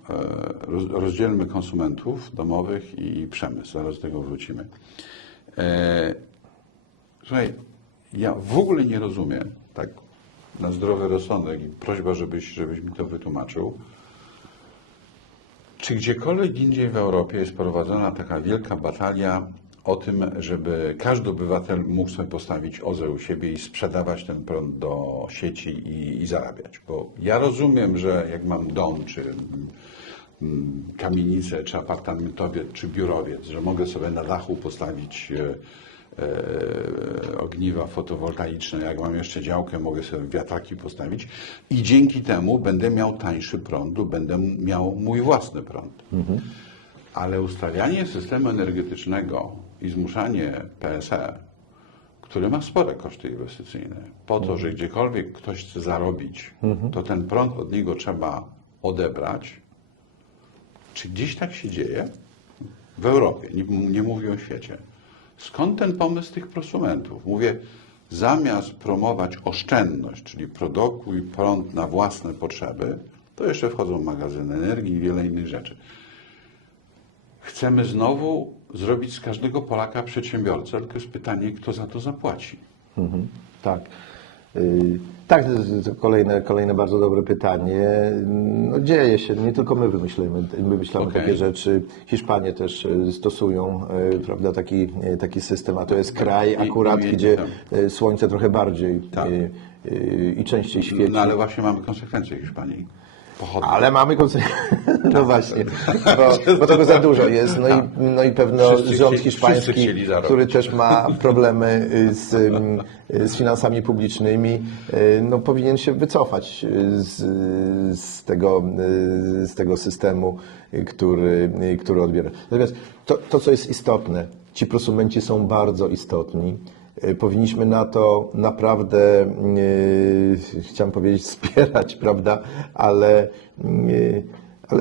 rozdzielmy konsumentów domowych i przemysł. Zaraz do tego wrócimy. Słuchaj, ja w ogóle nie rozumiem, tak na zdrowy rozsądek i prośba, żebyś mi to wytłumaczył, czy gdziekolwiek indziej w Europie jest prowadzona taka wielka batalia o tym, żeby każdy obywatel mógł sobie postawić OZE u siebie i sprzedawać ten prąd do sieci i zarabiać? Bo ja rozumiem, że jak mam dom, czy kamienicę, czy apartamentowiec, czy biurowiec, że mogę sobie na dachu postawić ogniwa fotowoltaiczne, jak mam jeszcze działkę, mogę sobie wiatraki postawić i dzięki temu będę miał tańszy prąd lub będę miał mój własny prąd. Ale ustawianie systemu energetycznego i zmuszanie PSE, który ma spore koszty inwestycyjne, po to, że gdziekolwiek ktoś chce zarobić, to ten prąd od niego trzeba odebrać. Czy gdzieś tak się dzieje? W Europie, nie mówię o świecie. Skąd ten pomysł tych prosumentów? Mówię, zamiast promować oszczędność, czyli produkuj prąd na własne potrzeby, to jeszcze wchodzą magazyny energii i wiele innych rzeczy. Chcemy znowu zrobić z każdego Polaka przedsiębiorcę, tylko jest pytanie, kto za to zapłaci. Tak. Tak, to kolejne bardzo dobre pytanie. No, dzieje się, nie tylko my wymyślamy Okej. takie rzeczy. Hiszpanie też stosują, prawda, taki system, a to jest kraj akurat, gdzie słońce trochę bardziej Tak. i częściej świeci. No ale właśnie mamy konsekwencje Hiszpanii. Pochodne. Ale mamy konsekwencje. No właśnie, bo tego za dużo jest. No i pewno Wszyscy rząd wszyscy hiszpański, chcieli zarobić. który też ma problemy z finansami publicznymi, no powinien się wycofać z tego systemu, który odbiera. Natomiast to, co jest istotne, ci prosumenci są bardzo istotni. Powinniśmy na to naprawdę, chciałem powiedzieć, wspierać, prawda, ale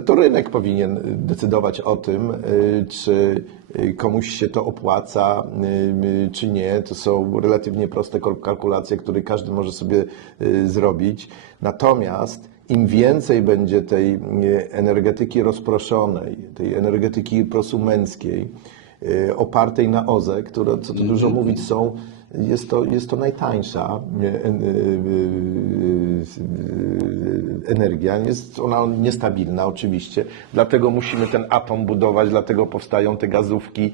to rynek powinien decydować o tym, czy komuś się to opłaca, czy nie. To są relatywnie proste kalkulacje, które każdy może sobie zrobić. Natomiast im więcej będzie tej energetyki rozproszonej, tej energetyki prosumenckiej, opartej na OZE, które, co tu dużo mówić, jest to najtańsza energia. Jest ona niestabilna oczywiście, dlatego musimy ten atom budować, dlatego powstają te gazówki,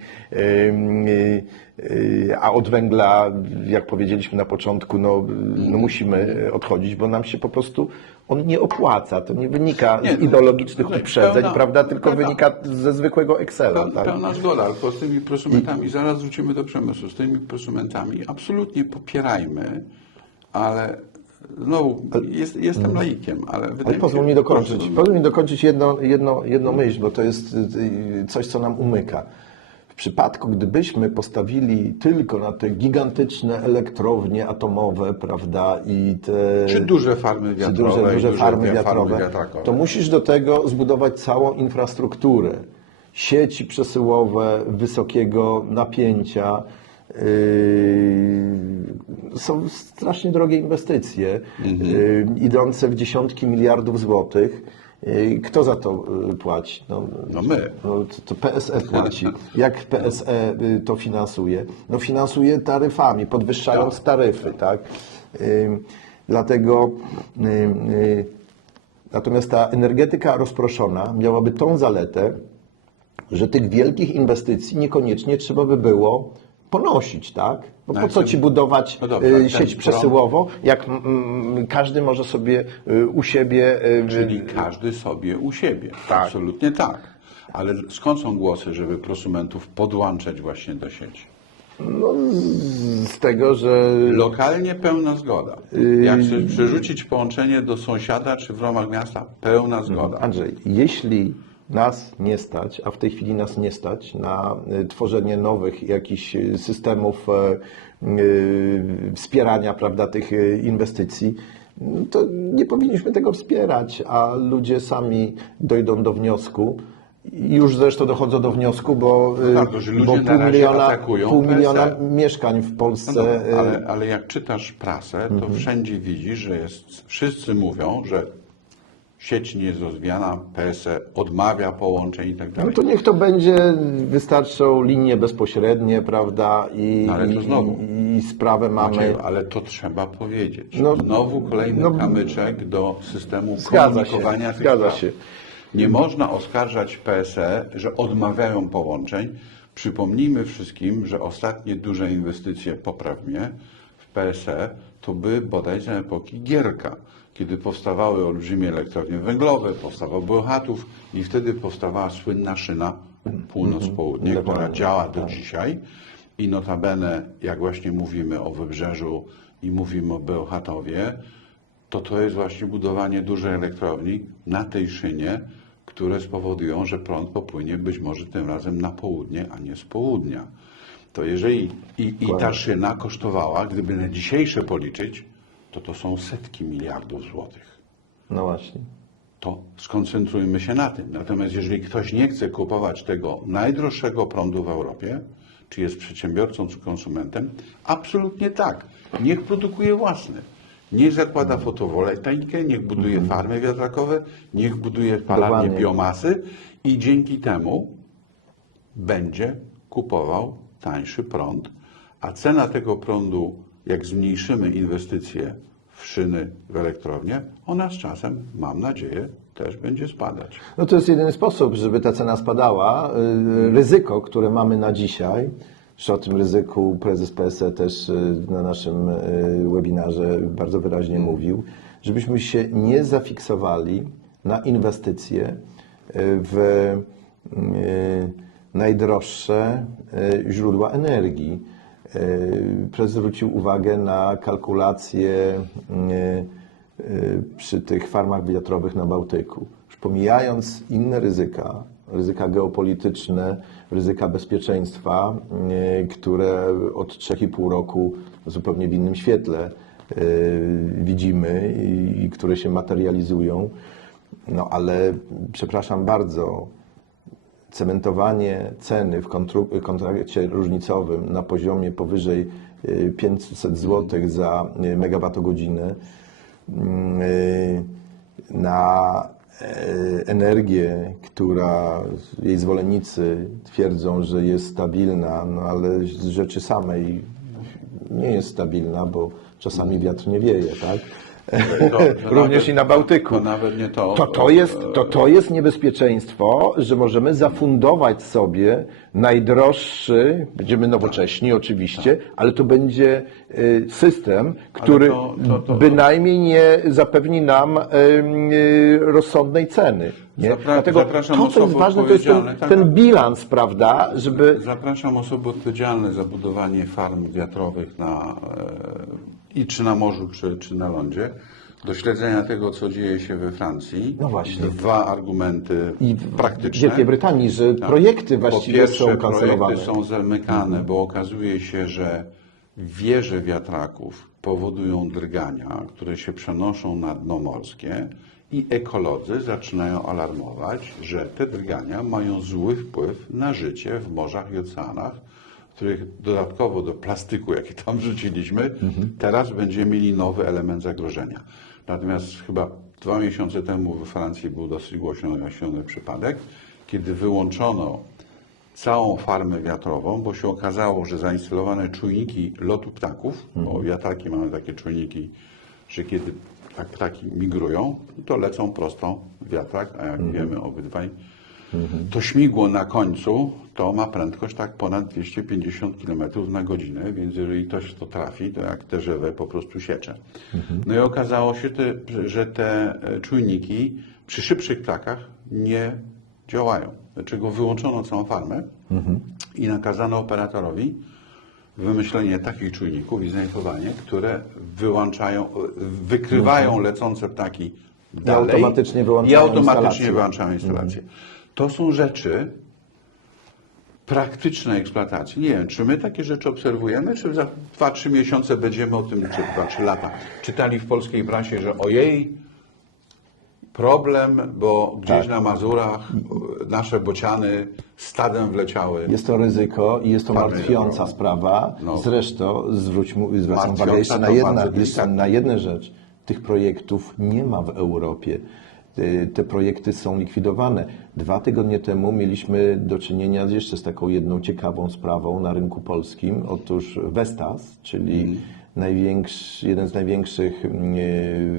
a od węgla, jak powiedzieliśmy na początku, no musimy odchodzić, bo nam się po prostu on nie opłaca. To nie wynika z ideologicznych uprzedzeń, prawda, tylko wynika ze zwykłego Excela. Tak? Pełna zgoda, tylko z tymi prosumentami, zaraz wrócimy do przemysłu, z tymi prosumentami absolutnie popierajmy, ale znowu jestem laikiem, ale wydaje mi się... Pozwól mi dokończyć jedną myśl, bo to jest coś, co nam umyka. W przypadku, gdybyśmy postawili tylko na te gigantyczne elektrownie atomowe, prawda, i te... Czy duże farmy wiatrowe, duże farmy wiatrowe, wiatrowe, to musisz do tego zbudować całą infrastrukturę. Sieci przesyłowe wysokiego napięcia, są strasznie drogie inwestycje, idące w dziesiątki miliardów złotych. Kto za to płaci? No my. To PSE płaci. Jak PSE to finansuje? No finansuje taryfami, podwyższając taryfy, tak? Dlatego natomiast ta energetyka rozproszona miałaby tą zaletę, że tych wielkich inwestycji niekoniecznie trzeba by było ponosić, tak? Bo po co ci budować sieć przesyłową, jak każdy może sobie u siebie... Czyli każdy sobie u siebie. Tak. Absolutnie tak. Ale skąd są głosy, żeby prosumentów podłączać właśnie do sieci? No, z tego, że... Lokalnie pełna zgoda. Jak chcesz przerzucić połączenie do sąsiada czy w ramach miasta, pełna zgoda. Andrzej, jeśli nas nie stać, a w tej chwili nas nie stać na tworzenie nowych jakichś systemów wspierania, prawda, tych inwestycji, to nie powinniśmy tego wspierać, a ludzie sami dojdą do wniosku. Już zresztą dochodzą do wniosku, bo, bo pół miliona mieszkań w Polsce. No, ale jak czytasz prasę, to wszędzie widzisz, że wszyscy mówią, że sieć nie jest rozwijana, PSE odmawia połączeń i tak dalej. No to niech to będzie, wystarczą linie bezpośrednie, prawda, i sprawę mamy. Macieju, ale to trzeba powiedzieć. Znowu kolejny kamyczek do systemu komunikowania. Zgadza się. Nie można oskarżać PSE, że odmawiają połączeń. Przypomnijmy wszystkim, że ostatnie duże inwestycje, popraw mnie, w PSE to były bodaj za epoki Gierka, kiedy powstawały olbrzymie elektrownie węglowe, powstawał Bełchatów i wtedy powstawała słynna szyna północ-południe, która działa do dzisiaj. I notabene, jak właśnie mówimy o Wybrzeżu i mówimy o Bełchatowie, to jest właśnie budowanie dużej elektrowni na tej szynie, które spowodują, że prąd popłynie być może tym razem na południe, a nie z południa. To jeżeli ta szyna kosztowała, gdyby na dzisiejsze policzyć, to są setki miliardów złotych. No właśnie. To skoncentrujmy się na tym. Natomiast jeżeli ktoś nie chce kupować tego najdroższego prądu w Europie, czy jest przedsiębiorcą, czy konsumentem, absolutnie tak. Niech produkuje własny. Niech zakłada fotowoltaikę, niech buduje farmy wiatrakowe, niech buduje palarnie biomasy i dzięki temu będzie kupował tańszy prąd, a cena tego prądu, jak zmniejszymy inwestycje w szyny, w elektrownie, ona z czasem, mam nadzieję, też będzie spadać. No to jest jedyny sposób, żeby ta cena spadała. Ryzyko, które mamy na dzisiaj, że o tym ryzyku prezes PSE też na naszym webinarze bardzo wyraźnie mówił, żebyśmy się nie zafiksowali na inwestycje w najdroższe źródła energii. Prezes zwrócił uwagę na kalkulacje przy tych farmach wiatrowych na Bałtyku. Już pomijając inne ryzyka geopolityczne, ryzyka bezpieczeństwa, które od 3,5 roku zupełnie w innym świetle widzimy i które się materializują. No ale przepraszam bardzo, cementowanie ceny w kontrakcie różnicowym na poziomie powyżej 500 zł za megawattogodzinę na energię, która jej zwolennicy twierdzą, że jest stabilna, no ale z rzeczy samej nie jest stabilna, bo czasami wiatr nie wieje, tak? Również nawet, i na Bałtyku. To nawet nie to. To jest niebezpieczeństwo, że możemy zafundować sobie najdroższy, będziemy nowocześni oczywiście, ale to będzie system, który bynajmniej nie zapewni nam rozsądnej ceny. Nie? Dlatego zapraszam to, co jest osoby ważne, to jest odpowiedzialne, ten bilans, prawda, żeby... Zapraszam osoby odpowiedzialne za budowanie farm wiatrowych czy na morzu, czy na lądzie, do śledzenia tego, co dzieje się we Francji. No właśnie. Dwa argumenty I w praktyczne. Wielkiej Brytanii, że projekty właściwie Po pierwsze, są kancelowane. projekty są zamykane, bo okazuje się, że wieże wiatraków powodują drgania, które się przenoszą na dno morskie i ekolodzy zaczynają alarmować, że te drgania mają zły wpływ na życie w morzach i oceanach, w których dodatkowo do plastyku, jaki tam rzuciliśmy, teraz będziemy mieli nowy element zagrożenia. Natomiast chyba 2 miesiące temu we Francji był dosyć głośny przypadek, kiedy wyłączono całą farmę wiatrową, bo się okazało, że zainstalowane czujniki lotu ptaków, bo wiatraki mamy takie czujniki, że kiedy tak ptaki migrują, to lecą prosto w wiatrak, a jak wiemy obydwaj, to śmigło na końcu to ma prędkość tak ponad 250 km na godzinę, więc jeżeli ktoś to trafi, to jak TGV po prostu siecze. No i okazało się, że te czujniki przy szybszych ptakach nie działają. Dlaczego wyłączono całą farmę i nakazano operatorowi wymyślenie takich czujników i zainstalowanie, które wykrywają lecące ptaki dalej I automatycznie wyłączają instalację. To są rzeczy praktycznej eksploatacji. Nie wiem, czy my takie rzeczy obserwujemy, czy za 2-3 miesiące będziemy o tym, czy 2-3 lata czytali w polskiej prasie, że ojej, problem, bo gdzieś na Mazurach nasze bociany stadem wleciały. Jest to ryzyko i jest to martwiąca sprawa. No. Zresztą zwracam uwagę jeszcze na jedną rzecz. Tych projektów nie ma w Europie. Te projekty są likwidowane. 2 tygodnie temu mieliśmy do czynienia jeszcze z taką jedną ciekawą sprawą na rynku polskim. Otóż Vestas, czyli jeden z największych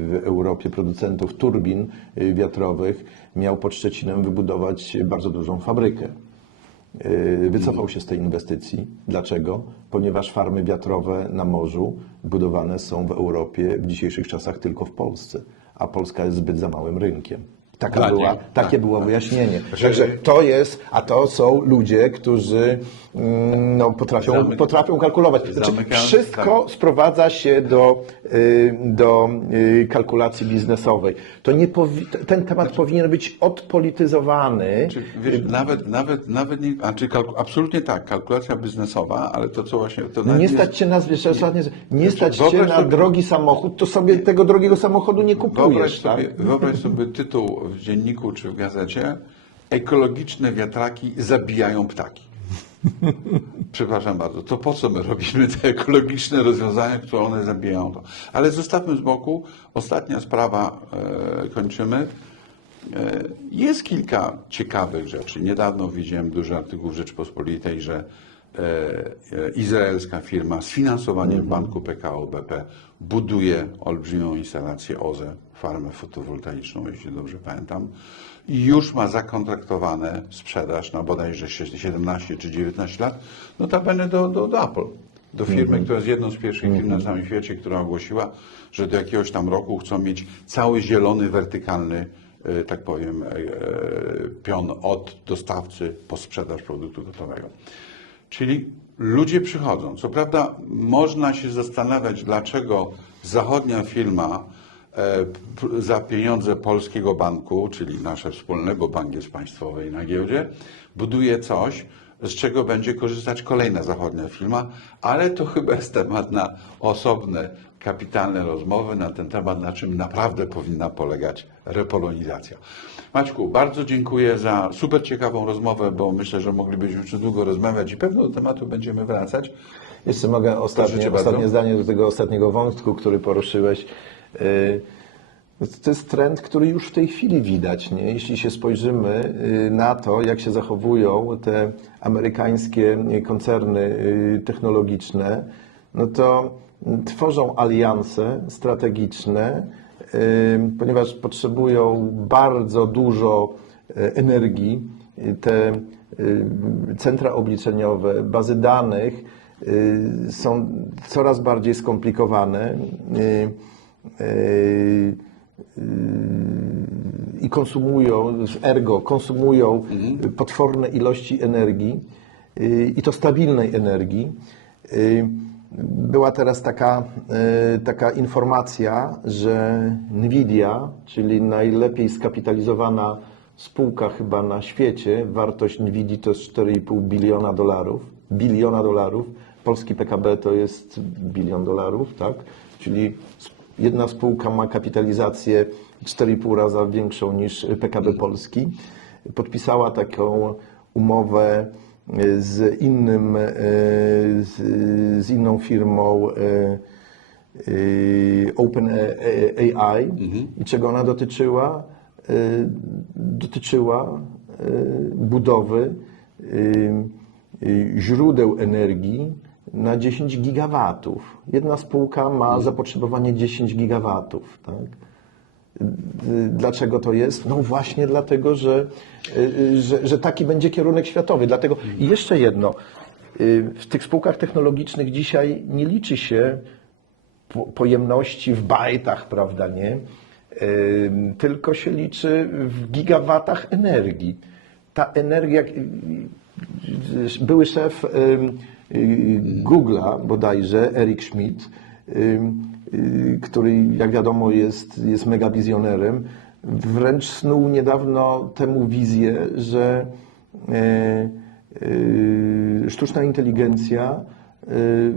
w Europie producentów turbin wiatrowych, miał pod Szczecinem wybudować bardzo dużą fabrykę. Wycofał się z tej inwestycji. Dlaczego? Ponieważ farmy wiatrowe na morzu budowane są w Europie w dzisiejszych czasach tylko w Polsce, a Polska jest zbyt za małym rynkiem. Takie było wyjaśnienie. Także to są ludzie, którzy potrafią kalkulować. Wszystko sprowadza się do kalkulacji biznesowej. Ten temat powinien być odpolityzowany. Wiesz, nawet nie, absolutnie tak, kalkulacja biznesowa, ale to co właśnie... nie stać cię nie stać cię na drogi samochód, to sobie tego drogiego samochodu nie kupujesz. Wyobraź sobie tytuł w dzienniku czy w gazecie: ekologiczne wiatraki zabijają ptaki. Przepraszam bardzo, to po co my robimy te ekologiczne rozwiązania, które one zabijają to? Ale zostawmy z boku. Ostatnia sprawa, kończymy. Jest kilka ciekawych rzeczy. Niedawno widziałem duży artykuł w Rzeczpospolitej, że izraelska firma z finansowaniem banku PKO BP buduje olbrzymią instalację OZE, farmę fotowoltaiczną, jeśli dobrze pamiętam, i już ma zakontraktowane sprzedaż na bodajże 17 czy 19 lat, notabene do Apple, do firmy, która jest jedną z pierwszych firm na całym świecie, która ogłosiła, że do jakiegoś tam roku chcą mieć cały zielony, wertykalny, tak powiem, pion od dostawcy po sprzedaż produktu gotowego. Czyli ludzie przychodzą. Co prawda można się zastanawiać, dlaczego zachodnia firma za pieniądze polskiego banku, czyli naszego wspólnego banku państwowej na giełdzie, buduje coś, z czego będzie korzystać kolejna zachodnia firma, ale to chyba jest temat na osobne, kapitalne rozmowy na ten temat, na czym naprawdę powinna polegać repolonizacja. Maćku, bardzo dziękuję za super ciekawą rozmowę, bo myślę, że moglibyśmy jeszcze długo rozmawiać i pewno do tematu będziemy wracać. Jeszcze mogę ostatnie zdanie do tego ostatniego wątku, który poruszyłeś. To jest trend, który już w tej chwili widać, nie? Jeśli się spojrzymy na to, jak się zachowują te amerykańskie koncerny technologiczne, no to tworzą alianse strategiczne, ponieważ potrzebują bardzo dużo energii. Te centra obliczeniowe, bazy danych są coraz bardziej skomplikowane i konsumują potworne ilości energii i to stabilnej energii. Była teraz taka informacja, że Nvidia, czyli najlepiej skapitalizowana spółka chyba na świecie, wartość Nvidii to jest 4,5 biliona dolarów. Polski PKB to jest $1 bilion, tak? Czyli jedna spółka ma kapitalizację 4,5 raza większą niż PKB Polski. Podpisała taką umowę z inną firmą OpenAI. I czego ona dotyczyła? Dotyczyła budowy źródeł energii na 10 gigawatów. Jedna spółka ma zapotrzebowanie 10 gigawatów. Tak? Dlaczego to jest? No właśnie dlatego, że taki będzie kierunek światowy. Dlatego i jeszcze jedno. W tych spółkach technologicznych dzisiaj nie liczy się pojemności w bajtach, prawda, nie? Tylko się liczy w gigawatach energii. Ta energia, były szef Google'a bodajże, Eric Schmidt, który jak wiadomo jest mega wizjonerem, wręcz snuł niedawno temu wizję, że sztuczna inteligencja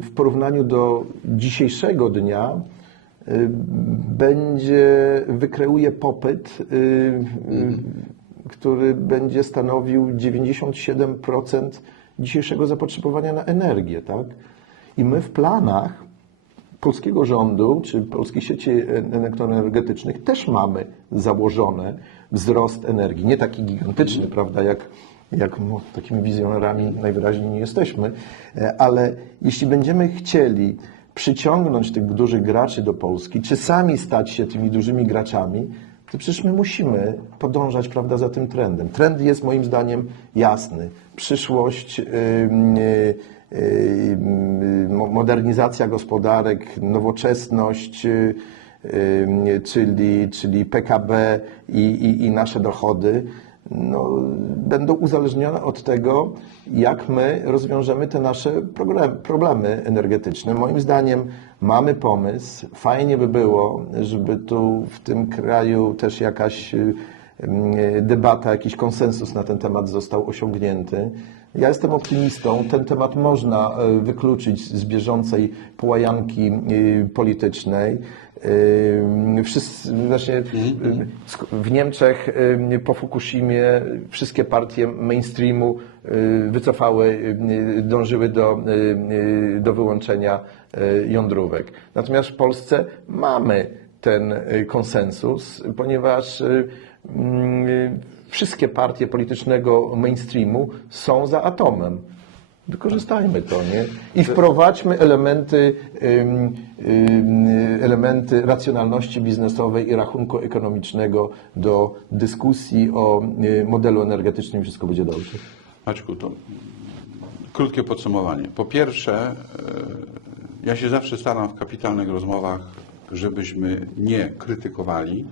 w porównaniu do dzisiejszego dnia wykreuje popyt, który będzie stanowił 97% dzisiejszego zapotrzebowania na energię, tak? I my w planach polskiego rządu, czy polskich sieci elektroenergetycznych też mamy założone wzrost energii. Nie taki gigantyczny, prawda, jak takimi wizjonerami najwyraźniej nie jesteśmy, ale jeśli będziemy chcieli przyciągnąć tych dużych graczy do Polski, czy sami stać się tymi dużymi graczami, to przecież my musimy podążać, prawda, za tym trendem. Trend jest moim zdaniem jasny. Przyszłość, modernizacja gospodarek, nowoczesność, czyli PKB i nasze dochody, no, będą uzależnione od tego, jak my rozwiążemy te nasze problemy energetyczne. Moim zdaniem mamy pomysł. Fajnie by było, żeby tu w tym kraju też jakaś debata, jakiś konsensus na ten temat został osiągnięty. Ja jestem optymistą. Ten temat można wykluczyć z bieżącej połajanki politycznej. Właśnie w Niemczech po Fukushimie wszystkie partie mainstreamu dążyły do wyłączenia jądrówek. Natomiast w Polsce mamy ten konsensus, ponieważ wszystkie partie politycznego mainstreamu są za atomem. Wykorzystajmy to, nie? I wprowadźmy elementy racjonalności biznesowej i rachunku ekonomicznego do dyskusji o modelu energetycznym i wszystko będzie dobrze. Maćku, to krótkie podsumowanie. Po pierwsze, ja się zawsze staram w kapitalnych rozmowach, żebyśmy nie krytykowali,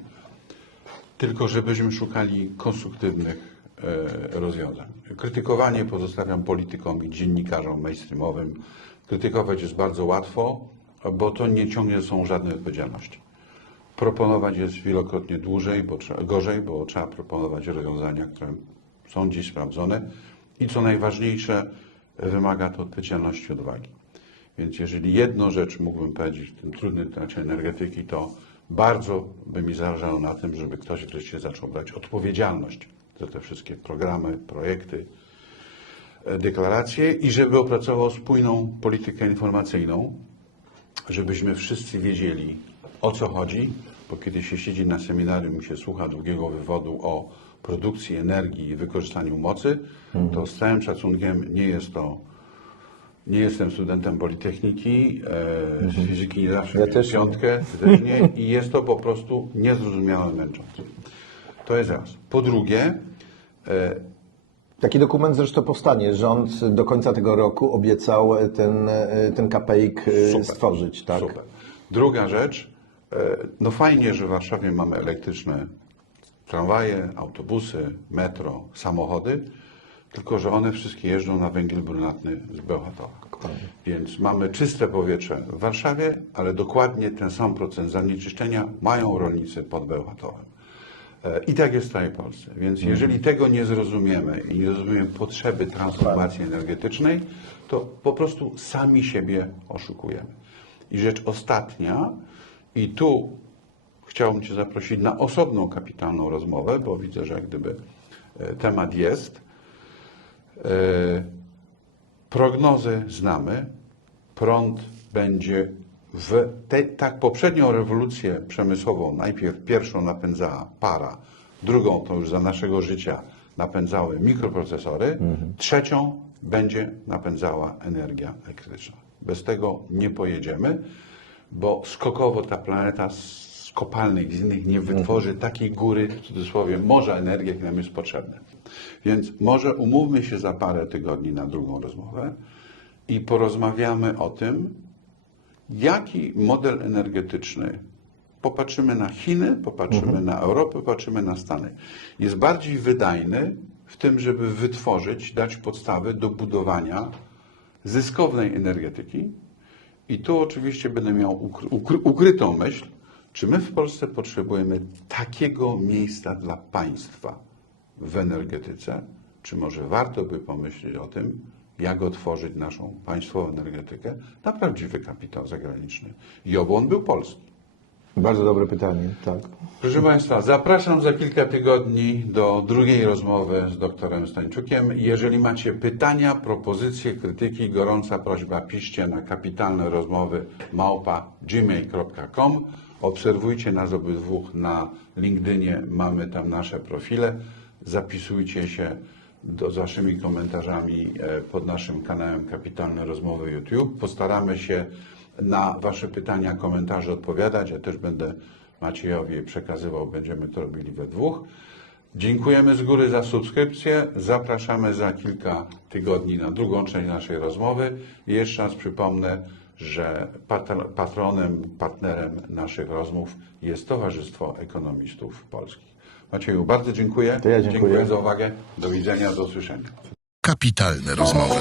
tylko żebyśmy szukali konstruktywnych rozwiązań. Krytykowanie pozostawiam politykom i dziennikarzom mainstreamowym. Krytykować jest bardzo łatwo, bo to nie ciągnie ze sobą żadnej odpowiedzialności. Proponować jest wielokrotnie gorzej, bo trzeba proponować rozwiązania, które są dziś sprawdzone i co najważniejsze, wymaga to odpowiedzialności i odwagi. Więc jeżeli jedną rzecz mógłbym powiedzieć w tym trudnym temacie energetyki, to bardzo by mi zależało na tym, żeby ktoś wreszcie zaczął brać odpowiedzialność za te wszystkie programy, projekty, deklaracje i żeby opracował spójną politykę informacyjną, żebyśmy wszyscy wiedzieli, o co chodzi, bo kiedy się siedzi na seminarium i się słucha długiego wywodu o produkcji energii i wykorzystaniu mocy, to z całym szacunkiem nie jestem studentem Politechniki, z fizyki nie zawsze Ja miałem też nie. piątkę, ty też nie, i jest to po prostu niezrozumiałe, męczące. To jest raz. Po drugie, Taki dokument zresztą powstanie. Rząd do końca tego roku obiecał ten KPIK stworzyć. Tak? super. Druga rzecz, no fajnie, że w Warszawie mamy elektryczne tramwaje, autobusy, metro, samochody, tylko że one wszystkie jeżdżą na węgiel brunatny z Bełchatowa. Więc mamy czyste powietrze w Warszawie, ale dokładnie ten sam procent zanieczyszczenia mają rolnicy pod Bełchatowem. I tak jest w całej Polsce. Więc jeżeli tego nie zrozumiemy i nie zrozumiemy potrzeby transformacji energetycznej, to po prostu sami siebie oszukujemy. I rzecz ostatnia, i tu chciałbym Cię zaprosić na osobną kapitalną rozmowę, bo widzę, że jak gdyby temat jest. Prognozy znamy. Prąd będzie tak poprzednią rewolucję przemysłową, najpierw pierwszą napędzała para, drugą to już za naszego życia napędzały mikroprocesory, trzecią będzie napędzała energia elektryczna. Bez tego nie pojedziemy, bo skokowo ta planeta z kopalnych, z innych nie wytworzy takiej góry, w cudzysłowie, morza energii, jak nam jest potrzebne. Więc może umówmy się za parę tygodni na drugą rozmowę i porozmawiamy o tym, jaki model energetyczny, popatrzymy na Chiny, popatrzymy na Europę, popatrzymy na Stany, jest bardziej wydajny w tym, żeby wytworzyć, dać podstawy do budowania zyskownej energetyki. I tu oczywiście będę miał ukrytą myśl, czy my w Polsce potrzebujemy takiego miejsca dla państwa w energetyce, czy może warto by pomyśleć o tym, jak otworzyć naszą państwową energetykę na prawdziwy kapitał zagraniczny. I oby on był polski. Bardzo dobre pytanie, tak. Proszę Państwa, zapraszam za kilka tygodni do drugiej rozmowy z doktorem Stańczukiem. Jeżeli macie pytania, propozycje, krytyki, gorąca prośba, piszcie na kapitalnerozmowy@gmail.com. Obserwujcie nas obydwu na LinkedInie, mamy tam nasze profile. Zapisujcie się z Waszymi komentarzami pod naszym kanałem Kapitalne Rozmowy YouTube. Postaramy się na Wasze pytania, komentarze odpowiadać. Ja też będę Maciejowi przekazywał, będziemy to robili we dwóch. Dziękujemy z góry za subskrypcję. Zapraszamy za kilka tygodni na drugą część naszej rozmowy. I jeszcze raz przypomnę, że partnerem naszych rozmów jest Towarzystwo Ekonomistów Polskich. Macieju, bardzo dziękuję. To ja dziękuję. Dziękuję za uwagę. Do widzenia, do usłyszenia. Kapitalne rozmowy.